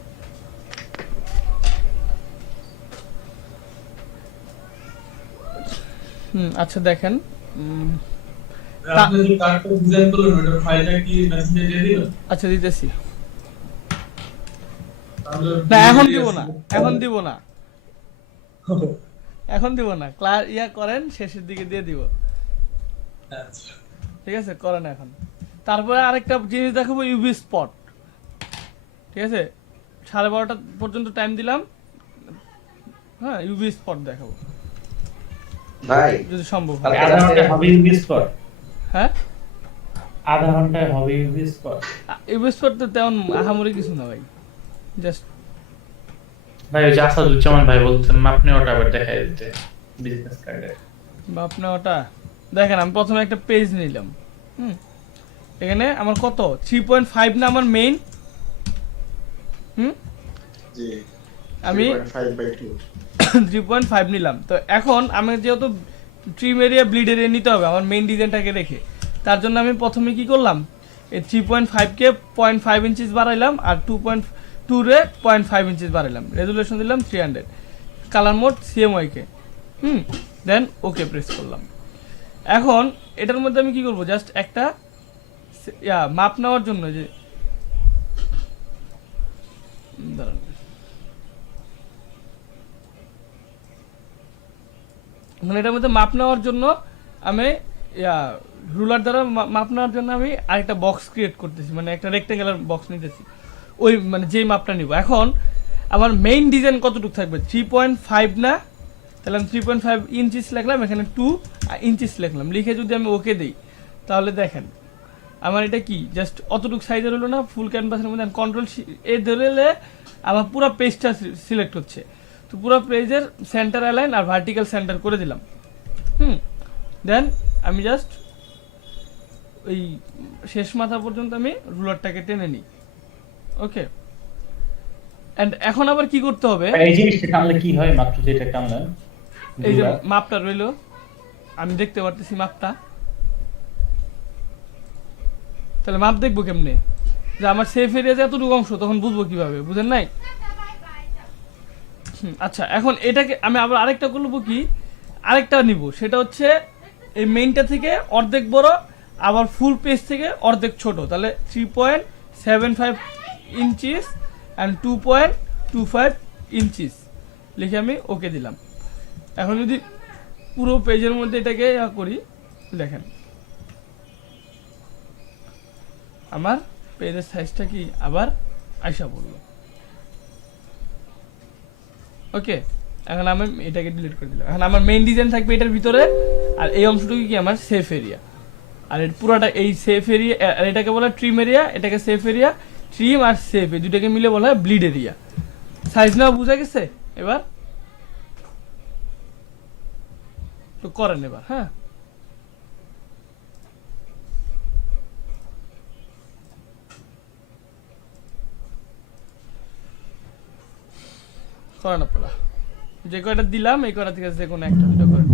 আচ্ছা দেখেন, আপনি যে কার্ডটা ডিজাইন করলেন ওটা ফাইলটা কি মেসেঞ্জে দিয়ে দিবেন? আচ্ছা দিতেছি। তাহলে না এখন দিব না, এখন দিব না, এখন দিব না। ইয়া করেন, শেষের দিকে দিয়ে দিব। আচ্ছা ঠিক আছে, করেন এখন। তারপরে আরেকটা জিনিস দেখাবো, ইউভি স্পট। ঠিক আছে, 12:30 পর্যন্ত টাইম দিলাম। হ্যাঁ, ইউভি স্পট দেখাবো ভাই যদি সম্ভব হয়। আধা ঘন্টায় হবে ইউভি স্পট? হ্যাঁ, আধা ঘন্টায় হবে ইউভি স্পট? ইউভি স্পট তো তেমন আহামরি কিছু না ভাই, জাস্ট ভাই ওই যে আসাদুজ্জামান ভাই বলতেন আপনি ওটা আবার দেখাই দিতে বিজনেস কার্ডে। বা আপনি ওটা দেখেন। আমি প্রথমে একটা পেজ নিলাম। এখানে আমার কত 3.5 না আমার মেইন। জি আমি 3.5/2 3.5 নিলাম। তো এখন আমি যেহেতু ট্রিম এরিয়া ব্লিড এরিয়া নিতে হবে আমার মেইন ডিজাইনটাকে রেখে, তার জন্য আমি প্রথমে কি করলাম, এই 3.5 কে 0.5 ইঞ্চিস বাড়াইলাম, আর 2.2 রে 0.5 ইঞ্চিস বাড়াইলাম। রেজুলেশন দিলাম 300, কালার মোড CMY কে। দেন ওকে প্রেস করলাম। এখন এটার মধ্যে আমি কি করব, জাস্ট একটা মাপ নেওয়ার জন্য, যে দাঁড়ান, মানে এটার মধ্যে মাপ নেওয়ার জন্য আমি রুলার দ্বারা মাপ নেওয়ার জন্য আমি আরেকটা বক্স ক্রিয়েট করতেছি, মানে একটা রেক্টেঙ্গুলার বক্স নিতেছি, ওই মানে যেই মাপটা নিব। এখন আমার মেইন ডিজাইন কতটুকু থাকবে, 3.5 না, তাহলে আমি 3.5 ইঞ্চিস লিখলাম, এখানে 2 ইঞ্চিস লিখলাম। লিখে যদি আমি ওকে দিই, তাহলে দেখেন আমার এটা কি জাস্ট অতটুকু সাইজের হলো না, ফুল ক্যানভাসের মধ্যে কন্ট্রোল এ ধরলে আমার পুরো পেজটা সিলেক্ট হচ্ছে। তো পুরো পেজের সেন্টার অ্যালাইন আর ভার্টিক্যাল সেন্টার করে দিলাম। দেন আমি জাস্ট ওই শেষ মাথা পর্যন্ত আমি রুলারটাকে টেনে নিই। ওকে, এন্ড এখন আবার কি করতে হবে, এই জিনিসটা টানলে কি হয়, মাত্র যেটা টানলেন এই যে মাপটা রইলো, আমি দেখতে পারতেছি মাপটা। তাহলে মাপ দেখবো কেমনে, যে আমার সেফ এরিয়াতে এতটুকু অংশ, তখন বুঝবো কিভাবে, বুঝেন নাই? আচ্ছা, এখন এটাকে আমি আবার আরেকটা করবো কি, আরেকটা নিব, সেটা হচ্ছে এই মেইনটা থেকে অর্ধেক বড়, আবার ফুল পেজ থেকে অর্ধেক ছোট, তাহলে 3.75 ইঞ্চিস অ্যান্ড 2.25 ইঞ্চিস লিখে আমি ওকে দিলাম। এখন যদি পুরো পেজের মধ্যে এটাকে করি, দেখেন আমার পেজের সাইজটা কি আবার আইসা পড়লো। ওকে, এখন আমি এটাকে ডিলিট করে দিলাম। এখন আমার মেইন ডিজাইন থাকবে এটার ভিতরে, আর এই অংশটুকু কি আমার সেফ এরিয়া, আর এর পুরোটা এই সেফ এরিয়া, আর এটাকে বলা ট্রিম এরিয়া, এটাকে সেফ এরিয়া। ট্রিম আর সেফ এই দুটাকে মিলে বলা হয় ব্লিড এরিয়া। সাইজ না বুঝা গেছে? এবার তো করেন এবার, হ্যাঁ করেন আপনারা। যে কয়টা দিলাম এই কয়টা থেকে যে কোনো একটা দুটো করেন।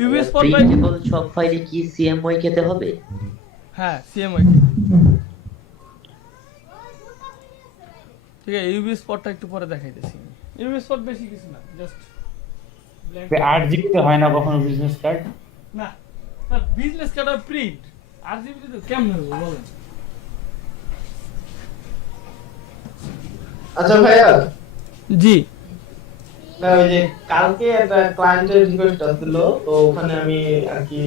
ইউভি স্পট বাই প্রিন্টেবল সব ফাইলে কি সিএমওয়াই খেতে হবে? হ্যাঁ সিএমওয়াই, ঠিক আছে। ইউভি স্পটটা একটু পরে দেখাইতেছি। ইউভি স্পট বেশি কিছু না, জাস্ট 8 GB তে হয় না কখনো বিজনেস কার্ড? না বিজনেস কার্ড আর প্রিন্ট আর জিবি তো কেমন হবে বলেন? আচ্ছা ভাইয়া, জি না ওই যে কালকে একটা ক্লায়েন্টের রিকোয়েস্ট আসছিল, তো ওখানে আমি আর কি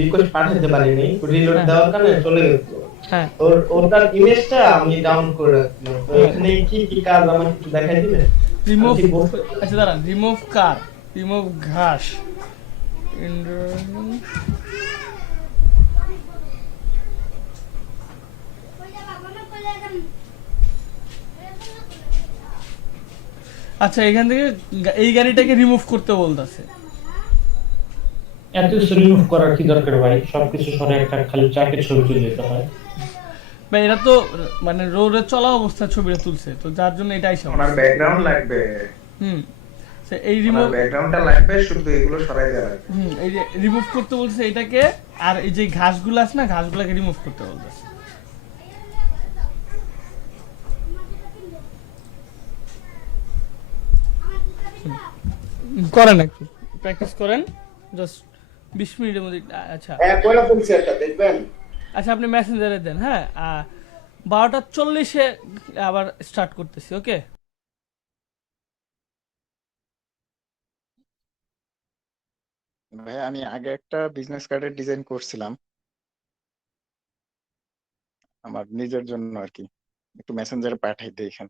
রিকোয়েস্ট পাঠাতে পারিনি, রিলোড দেওয়ার কারণে চলে গেছিল। হ্যাঁ, ওটার ইমেজটা আমি ডাউন করে রাখছিলাম, তো এখানে কি কি কাজ আমাকে একটু দেখাই দিবে? রিমুভ, আমি কি বলতে- আচ্ছা দাঁড়ান, রিমুভ কার, রিমুভ ঘাস, আচ্ছা এখান থেকে এই গাড়িটাকে রিমুভ করতে বলতেছে। এত কিছু রিমুভ করার কি দরকার ভাই? সবকিছু সরে একটা খালি চাকের ছবি তুলে দিতে হয়। বা এরা তো মানে রোডে চলা অবস্থা ছবিটা তুলছে, তো যার জন্য এটাই সব। ওনার ব্যাকগ্রাউন্ড লাগবে, হুম, এই ওনার রিমুভ, ব্যাকগ্রাউন্ডটা লাগবে, শুধু এগুলো সরাই দেওয়া লাগবে। এই যে রিমুভ করতে বলছে এটাকে, আর এই যে ঘাসগুলো আছে না, ঘাসগুলোকে রিমুভ করতে বলতেছে। করেন একটু প্র্যাকটিস করেন, জাস্ট 20 মিনিটের মধ্যে। আচ্ছা হ্যাঁ কয়টা বলছি একটা দেখবেন? আচ্ছা আপনি মেসেঞ্জারে দেন, হ্যাঁ 12:40-এ আবার স্টার্ট করতেছি। ওকে ভাই আমি আগে একটা বিজনেস কার্ডের ডিজাইন করছিলাম আমার নিজের জন্য আর কি, একটু মেসেঞ্জারে পাঠাই দেখেন।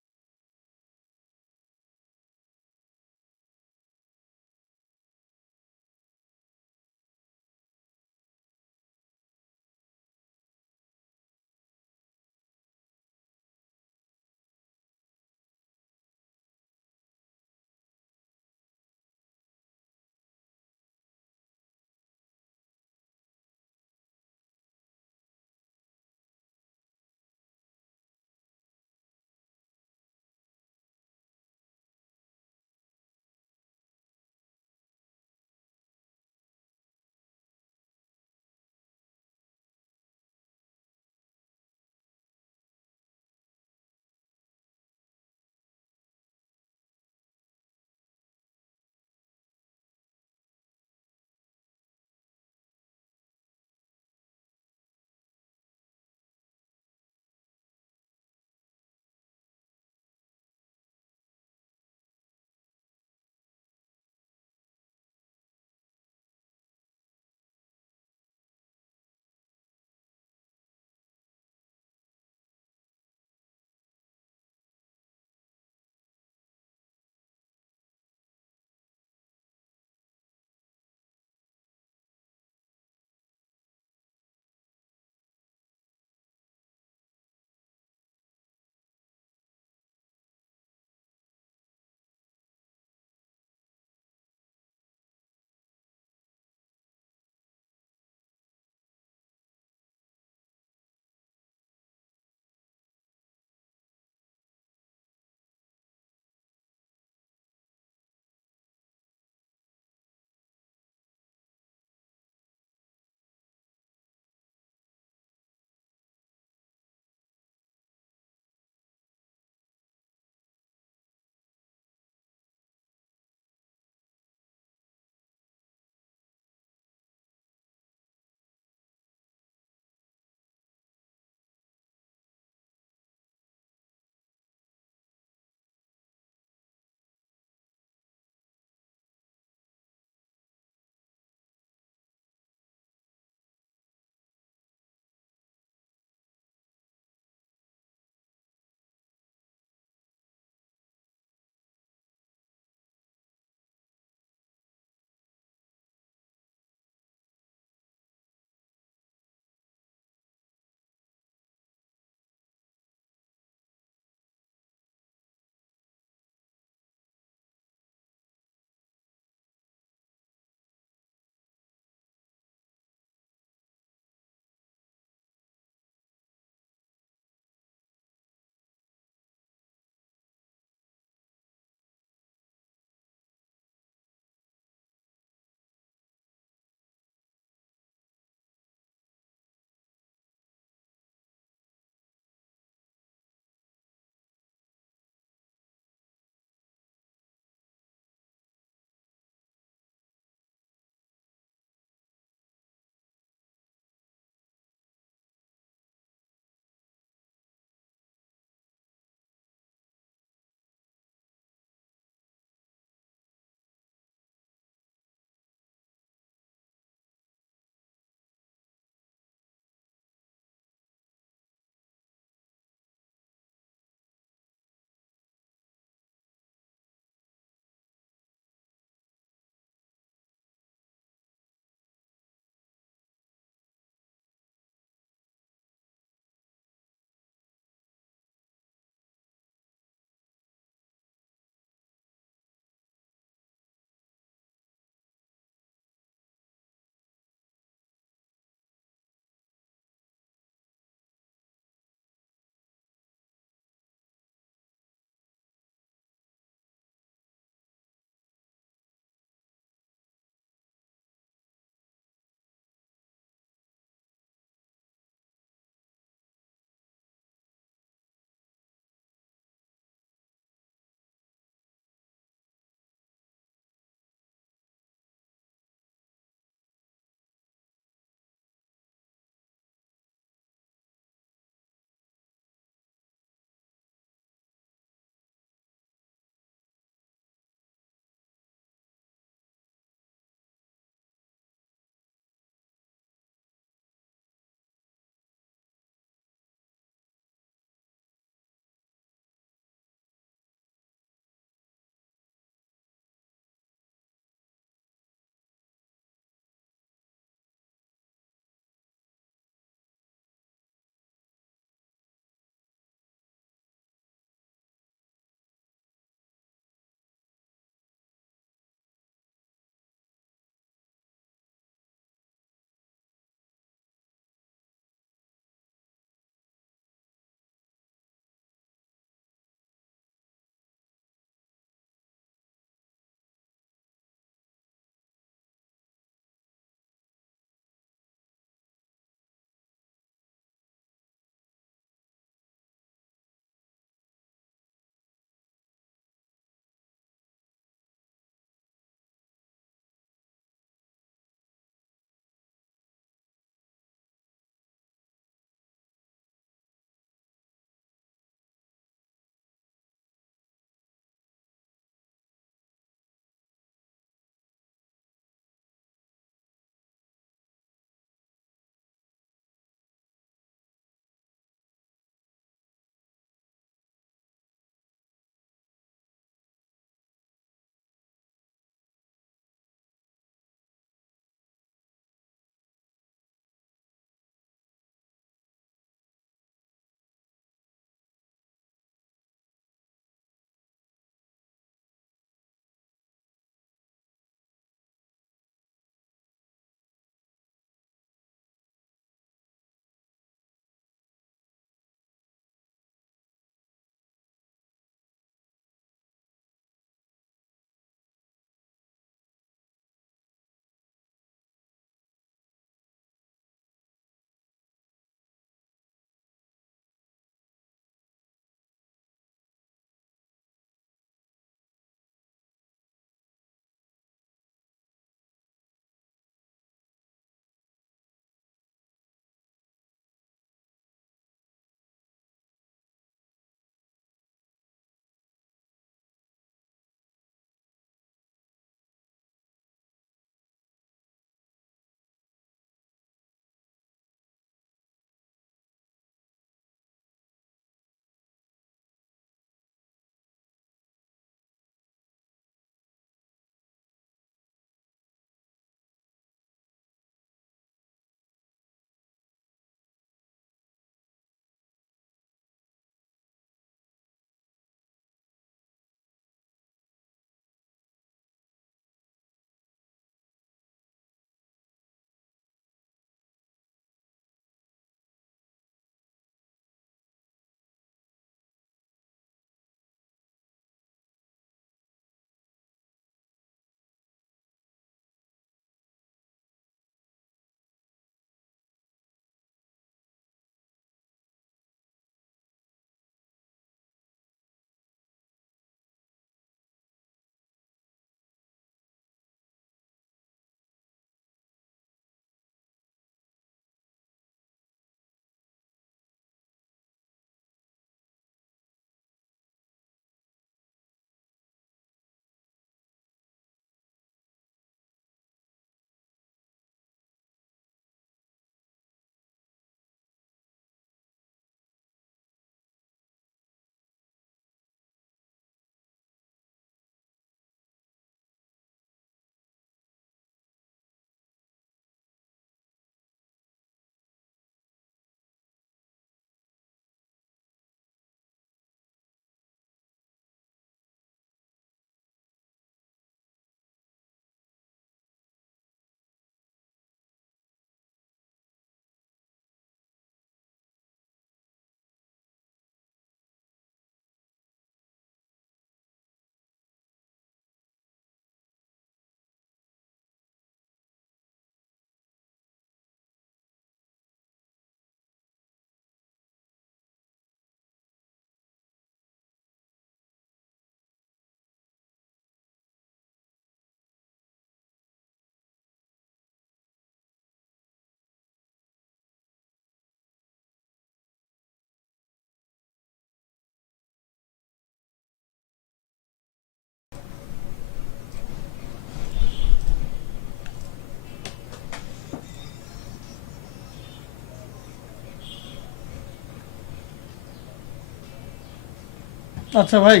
আচ্ছা ভাই,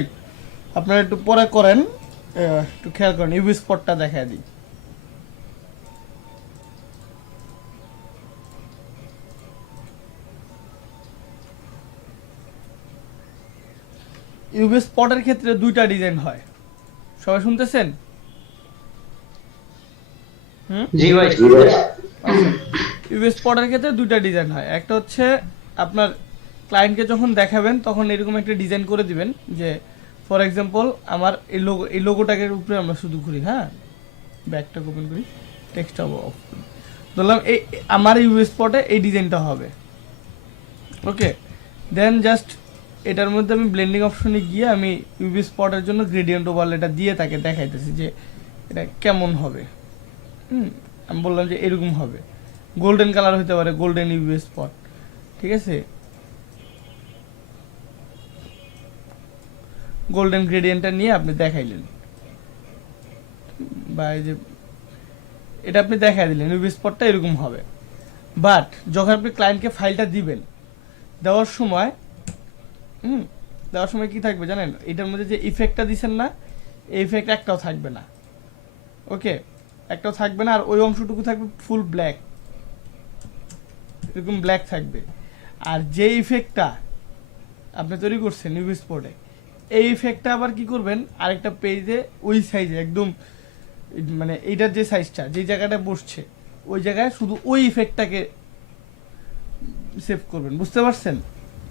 আপনারা একটু পরে করেন, একটু খেয়াল করেন, ইউভি স্পটটা দেখায় দিই। ইউভি স্পটের ক্ষেত্রে দুইটা ডিজাইন হয়, সবাই শুনতেছেন? জি ভাই। ইউভি স্পটের ক্ষেত্রে দুইটা ডিজাইন হয়। একটা হচ্ছে আপনার ক্লায়েন্টকে যখন দেখাবেন তখন এরকম একটা ডিজাইন করে দিবেন যে ফর এক্সাম্পল আমার এই লোগোটাকে উপরে আমরা শুধু করি, হ্যাঁ, ব্যাকটা ওপেন করি, টেক্সটটা অফ করি, ধরলাম এই আমার ইউভি স্পটে এই ডিজাইনটা হবে। ওকে, দেন জাস্ট এটার মধ্যে আমি ব্লেন্ডিং অপশনে গিয়ে আমি ইউভি স্পটের জন্য গ্রেডিয়েন্ট ওভারলেটা দিয়ে তাকে দেখাইতেছি যে এটা কেমন হবে। আমি বললাম যে এরকম হবে, গোল্ডেন কালার হতে পারে, গোল্ডেন ইউভি স্পট, ঠিক আছে, গোল্ডেন গ্রেডিয়েন্টটা নিয়ে আপনি দেখাইলেন, বা এই যে এটা আপনি দেখাই দিলেন ইউভি স্পটটা এরকম হবে। বাট যখন আপনি ক্লায়েন্টকে ফাইলটা দিবেন, দেওয়ার সময় কি থাকবে জানেন, এটার মধ্যে যে ইফেক্টটা দিচ্ছেন না, এই ইফেক্ট একটাও থাকবে না। ওকে, একটাও থাকবে না, আর ওই অংশটুকু থাকবে ফুল ব্ল্যাক, এরকম ব্ল্যাক থাকবে। আর যে ইফেক্টটা আপনি তৈরি করছেন ইউভি স্পটে, এই ইফেক্টটা আবার কি করবেন, আরেকটা পেজে ওই সাইজে একদম, মানে এইটার যে সাইজটা যে জায়গাটা বসছে ওই জায়গায় শুধু ওই ইফেক্টটাকে সেভ করবেন, বুঝতে পারছেন?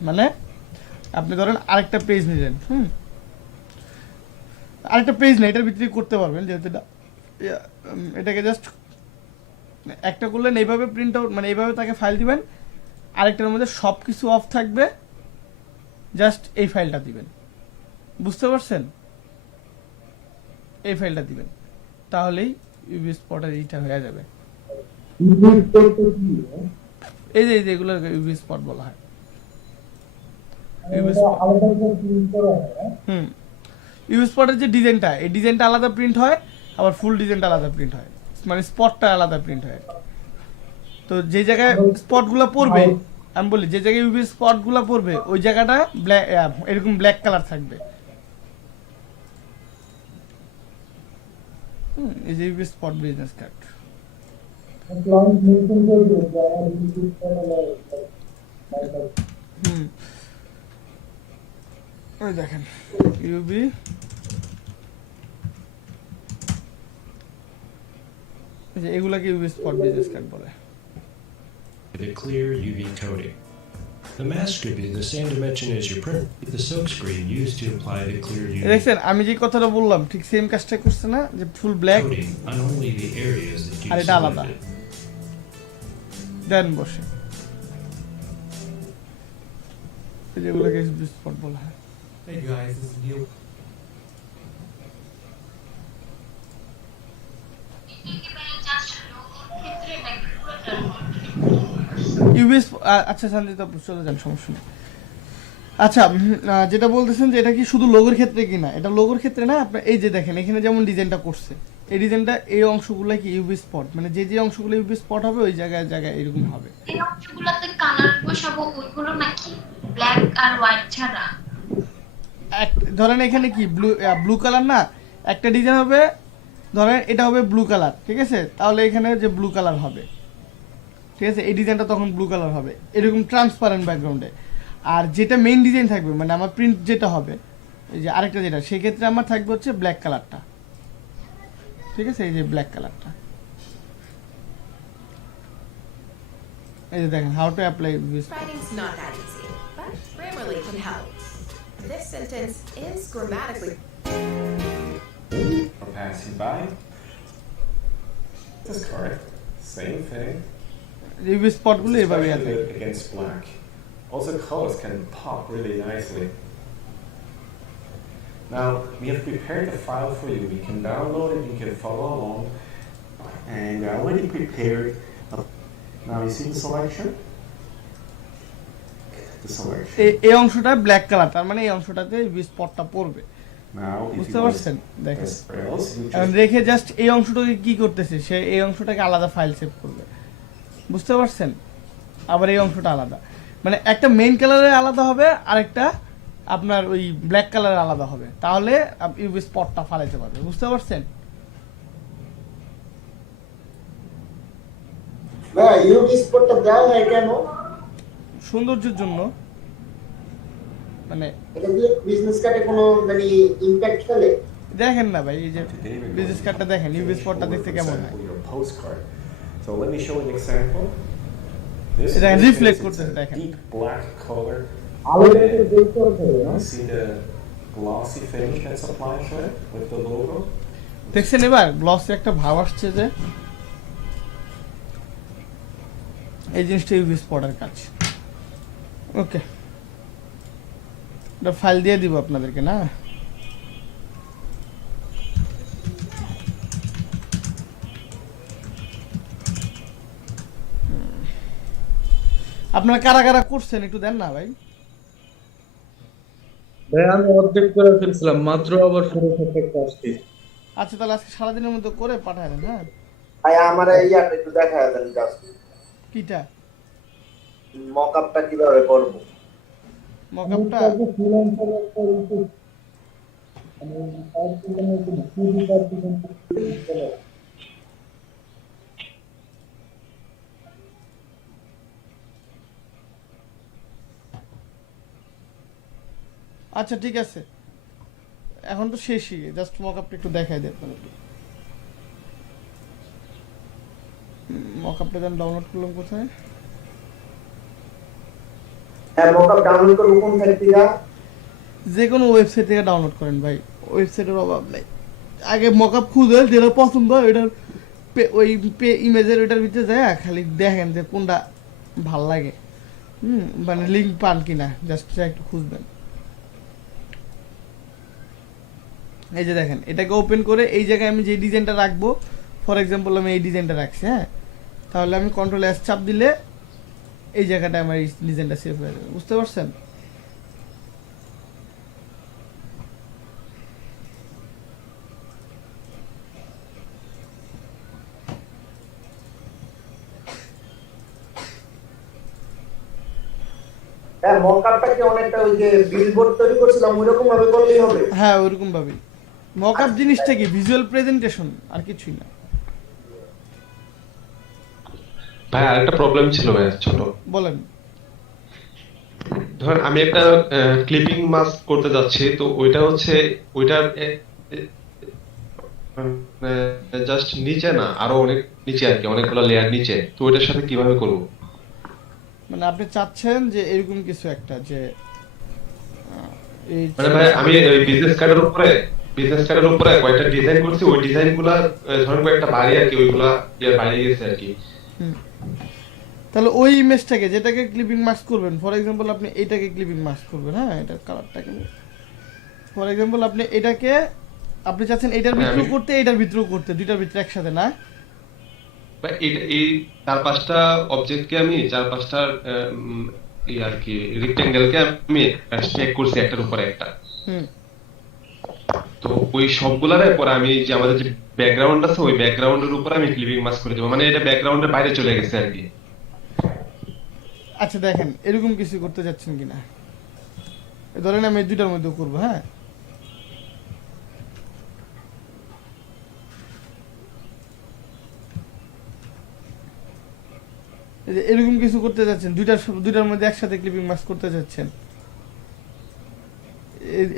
মানে আপনি ধরেন আরেকটা পেজ নিলেন, আরেকটা পেজ না, এটার ভিতরে করতে পারবেন, যেহেতু এটাকে জাস্ট একটা করলেন এইভাবে প্রিন্ট আউট, মানে এইভাবে তাকে ফাইল দিবেন, আরেকটার মধ্যে সব কিছু অফ থাকবে, জাস্ট এই ফাইলটা দিবেন, বুঝতে পারছেন? এই ফাইলটা দিবেন, তাহলেই ইউভি স্পটের এইটা হয়ে যাবে। এই যে এগুলো ইউভি স্পট বলা হয়। ইউভি স্পটের যে ডিজাইনটা, এই ডিজাইনটা আলাদা প্রিন্ট হয়, আবার ফুল ডিজাইনটা আলাদা প্রিন্ট হয়, মানে স্পটটা আলাদা প্রিন্ট হয়। তো যে জায়গায় স্পটগুলো পড়বে, আমি বলি যে জায়গায় ইউভি স্পটগুলো পড়বে ওই জায়গাটা ব্ল্যাক, এরকম ব্ল্যাক কালার থাকবে। এই যে ইউভি স্পট বিজনেস কার্ড, ওই দেখেন ইউভি এগুলাকে ইউভি স্পট বিজনেস কার্ড বলে। The clear UV coating. The mask could be the same dimension as your print. The silk screen used to apply the clear UV দেখছেন আমি যে কথাটা বললাম ঠিক সেম কাজটা করছে না, যে full black coating on only the areas that you আর এটা আলাদা, selected. দেন বসে যেগুলোকে ইউভি স্পট বলা হয়। Hey guys, this is Neil. UV আচ্ছা সঞ্জিত চলে যান, সমস্যা নেই। আচ্ছা যেটা বলতেছেন যে এটা কি শুধু লোগোর ক্ষেত্রে কি না, এটা লোগোর ক্ষেত্রে না, আপনার এই যে দেখেন এখানে যেমন ডিজাইনটা করছে, এই ডিজাইনটা এই অংশগুলো কি ইউভি স্পট, মানে যে যে অংশগুলো ইউভি স্পট হবে ওই জায়গায় জায়গায় এরকম হবে। এই অংশগুলোতে কালার বসাবো ওইগুলো নাকি ব্ল্যাক আর হোয়াইট ছাড়া? ধরেন এখানে কি ব্লু কালার না, একটা ডিজাইন হবে, ধরেন এটা হবে ব্লু কালার, ঠিক আছে, তাহলে এখানে যে ব্লু কালার হবে, ঠিক আছে, এই ডিজাইনটা তখন ব্লু কালার হবে এরকম ট্রান্সপারেন্ট ব্যাকগ্রাউন্ডে। আর যেটা মেইন ডিজাইন থাকবে, মানে আমার প্রিন্ট যেটা হবে, এই যে আরেকটা যেটা, সেক্ষেত্রে আমার থাকবে হচ্ছে ব্ল্যাক কালারটা, ঠিক আছে, এই যে ব্ল্যাক কালারটা, এই যে দেখেন how to apply this. Writing's not that easy, but Grammarly can help. This sentence is grammatically Passing by. That's correct. Same thing. UV স্পটগুলো এভাবে আছে। Especially against black. Also, colors can pop really nicely. Now, we have prepared the file for you. You can download it, you can follow along. And I already prepared. Now, you see the selection? The selection. এই অংশটা black colour, তার মানে এই অংশটাতে UV স্পটটা পড়বে, Now, if বুঝতে you want পারছেন? দেখেন somewhere else, you এখন just রেখে জাস্ট এই অংশটাকে কি করতেছে, সে এই অংশটাকে আলাদা ফাইল সেভ করবে, বুঝতে পারছেন? আবার এই অংশটা আলাদা, মানে একটা মেইন কালারে আলাদা হবে, আর একটা আপনার ওই ব্ল্যাক কালার আলাদা হবে, তাহলে ইউভি স্পটটা ফালাইতে পারবে। বুঝতে পারছেন? ভাই ইউভি স্পটটা দেওয়া হয় কেন? সৌন্দর্যের জন্য। মানে এটা দিয়ে বিজনেস কার্ডে কোনো মানে ইমপ্যাক্ট ফেলে? দেখেন না ভাই, এই যে বিজনেস কার্ডটা দেখেন, ইউভি স্পটটা দেখতে কেমন হয়। Your postcard. So let me show an example. This এটা is reflect a করতেছে, দেখেন। deep black color. You see the glossy finish that's applied to it with the logo. দেখছেন এবার গ্লসে একটা ভাব আসছে যে, এই জিনিসটা ইউভি স্পটের কাজ। ওকে, এটা ফাইল দিয়ে দিব আপনাদেরকে না। আপনারা কারা কারা করছেন একটু দেন না ভাই। ভাই আমি অর্ধেক করে ফেলছিলাম মাত্র, আবার শুরু থেকে একটা আসছি। আচ্ছা তাহলে আজকে সারাদিনের মধ্যে করে পাঠায় দেন। হ্যাঁ ভাই আমার ইয়াটা একটু দেখায় দেন জাস্ট। কিটা? মকআপটা কিভাবে করব? মকআপটা আচ্ছা ঠিক আছে, এখন তো শেষই, জাস্ট মকআপটা একটু দেখাই দেন আপনাদেরকে। মকআপটা দেন, ডাউনলোড করলাম কোথায়? হ্যাঁ মকআপ ডাউনলোড করব কোন সাইট থেকে? যে কোনো ওয়েবসাইট থেকে ডাউনলোড করেন ভাই, ওয়েবসাইটের অভাব নাই। আগে মকআপ খুঁজে যেটা পছন্দ হয় ওইটার ওই ইমেজের ওইটার ভিতরে যায় খালি দেখেন যে কোনটা ভাল লাগে, মানে লিঙ্ক পান কিনা, জাস্ট একটু খুঁজবেন। এই যে দেখেন, এটাকে ওপেন করে এই জায়গায় আমি যে ডিজাইনটা রাখবো, ফর এক্সাম্পল আমি এই ডিজাইনটা রাখছি, হ্যাঁ, তাহলে আমি কন্ট্রোল এস চাপ দিলে এই জায়গাটা আমার এই ডিজাইনটা সেভ হয়ে যাবে। বুঝতে পারছেন? হ্যাঁ মকআপটা কি অনেকটা ওই যে বিলবোর্ড তৈরি করছিলাম ওইরকম ভাবে করলেই হবে? হ্যাঁ ওইরকম ভাবেই। মকআপ জিনিসটা কি ভিজুয়াল প্রেজেন্টেশন, আর কিছুই না ভাই। আরেকটা প্রবলেম ছিল ভাই, ছোট। বলেন। ধরেন আমি একটা ক্লিপিং মাস্ক করতে যাচ্ছি, তো ওইটা হচ্ছে ওইটার জাস্ট নিচে না, আরো অনেক নিচে আর কি, অনেকগুলো লেয়ার নিচে, তো ওইটার সাথে কিভাবে করব? মানে আপনি চাচ্ছেন যে এরকম কিছু একটা যে এই মানে ভাই আমি ওই বিজনেস কার্ডের উপরে কয়েকটা ডিজাইন করছি, ওই ডিজাইনগুলা ধরেন কয়েকটা বাড়ি আর কি, ওইগুলা বাইরে গেছে আর কি। তাহলে ওই ইমেজটাকে যেটাকে ক্লিপিং মাস্ক করবেন, ফর এক্সাম্পল আপনি এইটাকে ক্লিপিং মাস্ক করবেন, হ্যাঁ, এটার কালারটাকে ফর এক্সাম্পল আপনি এটাকে আপনি চাচ্ছেন এটার ভিতরেও করতে, এটার ভিতরেও করতে, দুইটার ভিতরে একসাথে না। এই চার পাঁচটা অবজেক্টকে আমি চার পাঁচটা এই আর কি রেক্টেঙ্গেলকে আমি স্ট্যাক করছি একটার উপরে একটা। তো ওই সবগুলারে পরে আমি যে আমাদের যে ব্যাকগ্রাউন্ড আছে ওই ব্যাকগ্রাউন্ডের উপরে আমি ক্লিপিং মাস্ক করে দেবো, মানে এটা ব্যাকগ্রাউন্ডের বাইরে চলে গেছে আর কি। আচ্ছা দেখেন এরকম কিছু করতে যাচ্ছেন কিনা, ধরেন আমি এই দুইটার মধ্যে করবো, হ্যাঁ, এরকম কিছু করতে যাচ্ছেন, দুইটার মধ্যে একসাথে ক্লিপিং মাস্ক করতে যাচ্ছেন,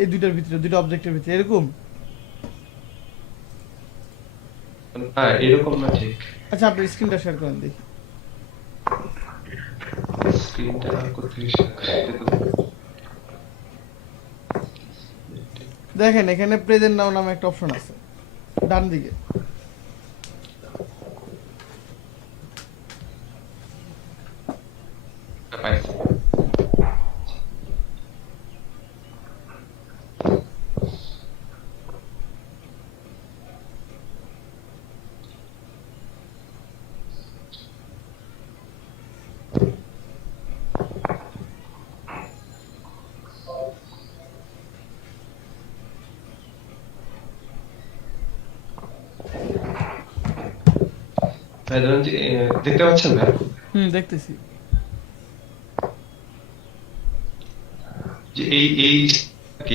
এই দুইটার ভিতরে, দুইটা অবজেক্টের ভিতরে এরকম। হ্যাঁ এরকম না, ঠিক। আচ্ছা আপনি স্ক্রিনটা শেয়ার করেন দেখি। স্ক্রিনটা কোথায় দেখেন এখানে প্রেজেন্ট নাও নামে একটা অপশন আছে ডান দিকে। দেখতে পাচ্ছেন না? দেখতেছি। এই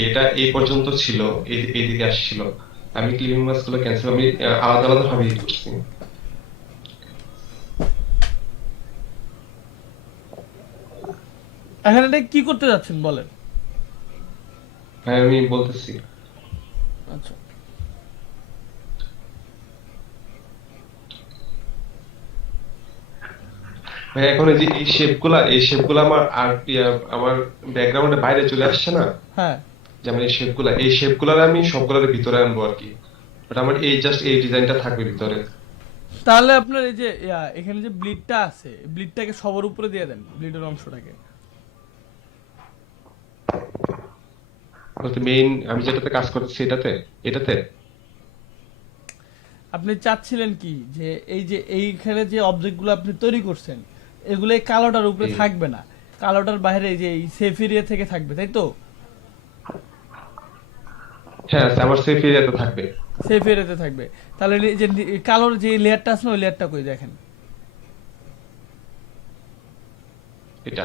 এটা এই পর্যন্ত ছিল, এইদিকে আসছিল, আমি ক্লিপিং মাস্ক গুলো ক্যান্সেল আমি আলাদা আলাদা ভাবে ইউজ করছি। এখন এটা কি করতে যাচ্ছেন বলেন? হ্যাঁ আমি বলতেছি। আচ্ছা ভাই এখন এই যে এই শেপগুলা আমার আর আমার ব্যাকগ্রাউন্ডের বাইরে চলে আসছে না, হ্যাঁ যেমন এই শেপগুলার আমি সবগুলোর ভিতরে আনবো আর কি, বাট আমার এই জাস্ট এই ডিজাইনটা থাকবে ভিতরে। তাহলে আপনার এই যে এখানে যে ব্লিডটা আছে, ব্লিডটাকে সবার উপরে দিয়ে দেন, ব্লিডের অংশটাকে। বলতে মেইন আমি যেটাতে কাজ করতেছি এটাতে আপনি চাচ্ছিলেন কি যে এই যে এইখানে যে অবজেক্টগুলো আপনি তৈরি করছেন এগুলো এই কালোটার উপরে থাকবে না, কালোটার বাইরে এই যে এই সেফ এরিয়া থেকে থাকবে, তাই তো? হ্যাঁ আমার সেফ এরিয়াতে থাকবে। সেফ এরিয়াতে থাকবে। তাহলে এই যে কালোর যে লেয়ারটা আছে না, ওই লেয়ারটা কই দেখেন? এটা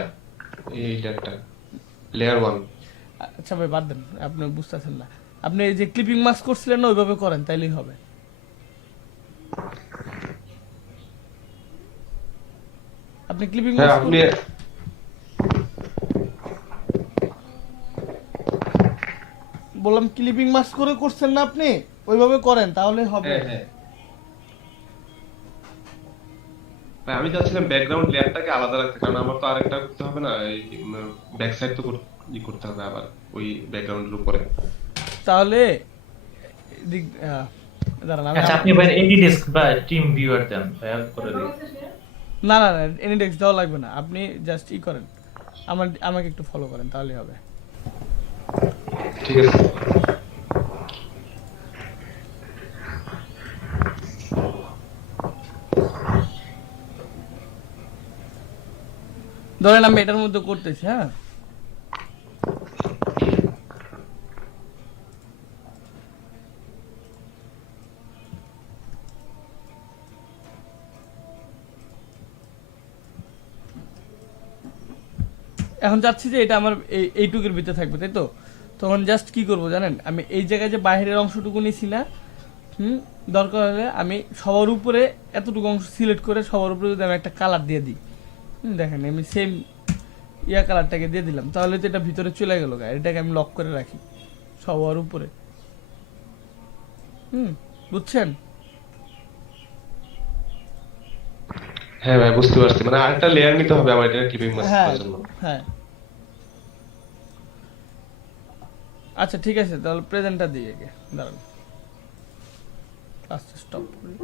এই লেয়ারটা লেয়ার 1। আচ্ছা ভাই বাদ দেন, আপনি বুঝতেছেন না। আপনি এই যে ক্লিপিং মাস্ক করছিলেন না, ওইভাবে করেন তাইলেই হবে। আপনি ক্লিপিং হ্যাঁ মাস্ক আপনি বললাম ক্লিপিং মাস্ক করে করছেন না, আপনি ওইভাবে করেন তাহলে হবে। হ্যাঁ ভাই আমি চাচ্ছিলাম ব্যাকগ্রাউন্ড লেয়ারটাকে আলাদা রাখতে, কারণ আমার তো আরেকটা করতে হবে না, এই ব্যাক সাইড তো করতে হবে আবার ওই ব্যাকগ্রাউন্ডের উপরে। তাহলে দাঁড়ান আচ্ছা আপনি ভাই এডি ডেস্ক বা টিম ভিউয়ার দেন ভাই করে দিন। না না এনি ডেস্ক দেওয়া লাগবে না, আপনি জাস্ট করেন, আমাকে একটু ফলো করেন তাহলেই হবে। ঠিক আছে। ধরেন আমি এটার মধ্যে করতেছি, হ্যাঁ এখন যাচ্ছি যে এটা আমার এইটুকুর ভিতরে থাকবে, তাই তো? তখন জাস্ট কি করব জানেন, আমি এই জায়গায় যে বাইরের অংশটুকু নিছি না, দরকার হলে আমি সবার উপরে এতটুকু অংশ সিলেক্ট করে সবার উপরে যদি আমি একটা কালার দিয়ে দিই, দেখেন আমি সেম কালারটাকে দিয়ে দিলাম, তাহলে তো এটা ভিতরে চলে গেল। এটাকে আমি লক করে রাখি সবার উপরে। বুঝছেন? হ্যাঁ ভাই বুঝতে পারছি, মানে আরেকটা লেয়ার নিতে হবে আমার এটা ক্লিপিং মাস্কের জন্য। হ্যাঁ আচ্ছা ঠিক আছে, তাহলে প্রেজেন্টটা দিয়ে দাঁড়ান, স্টপ করি।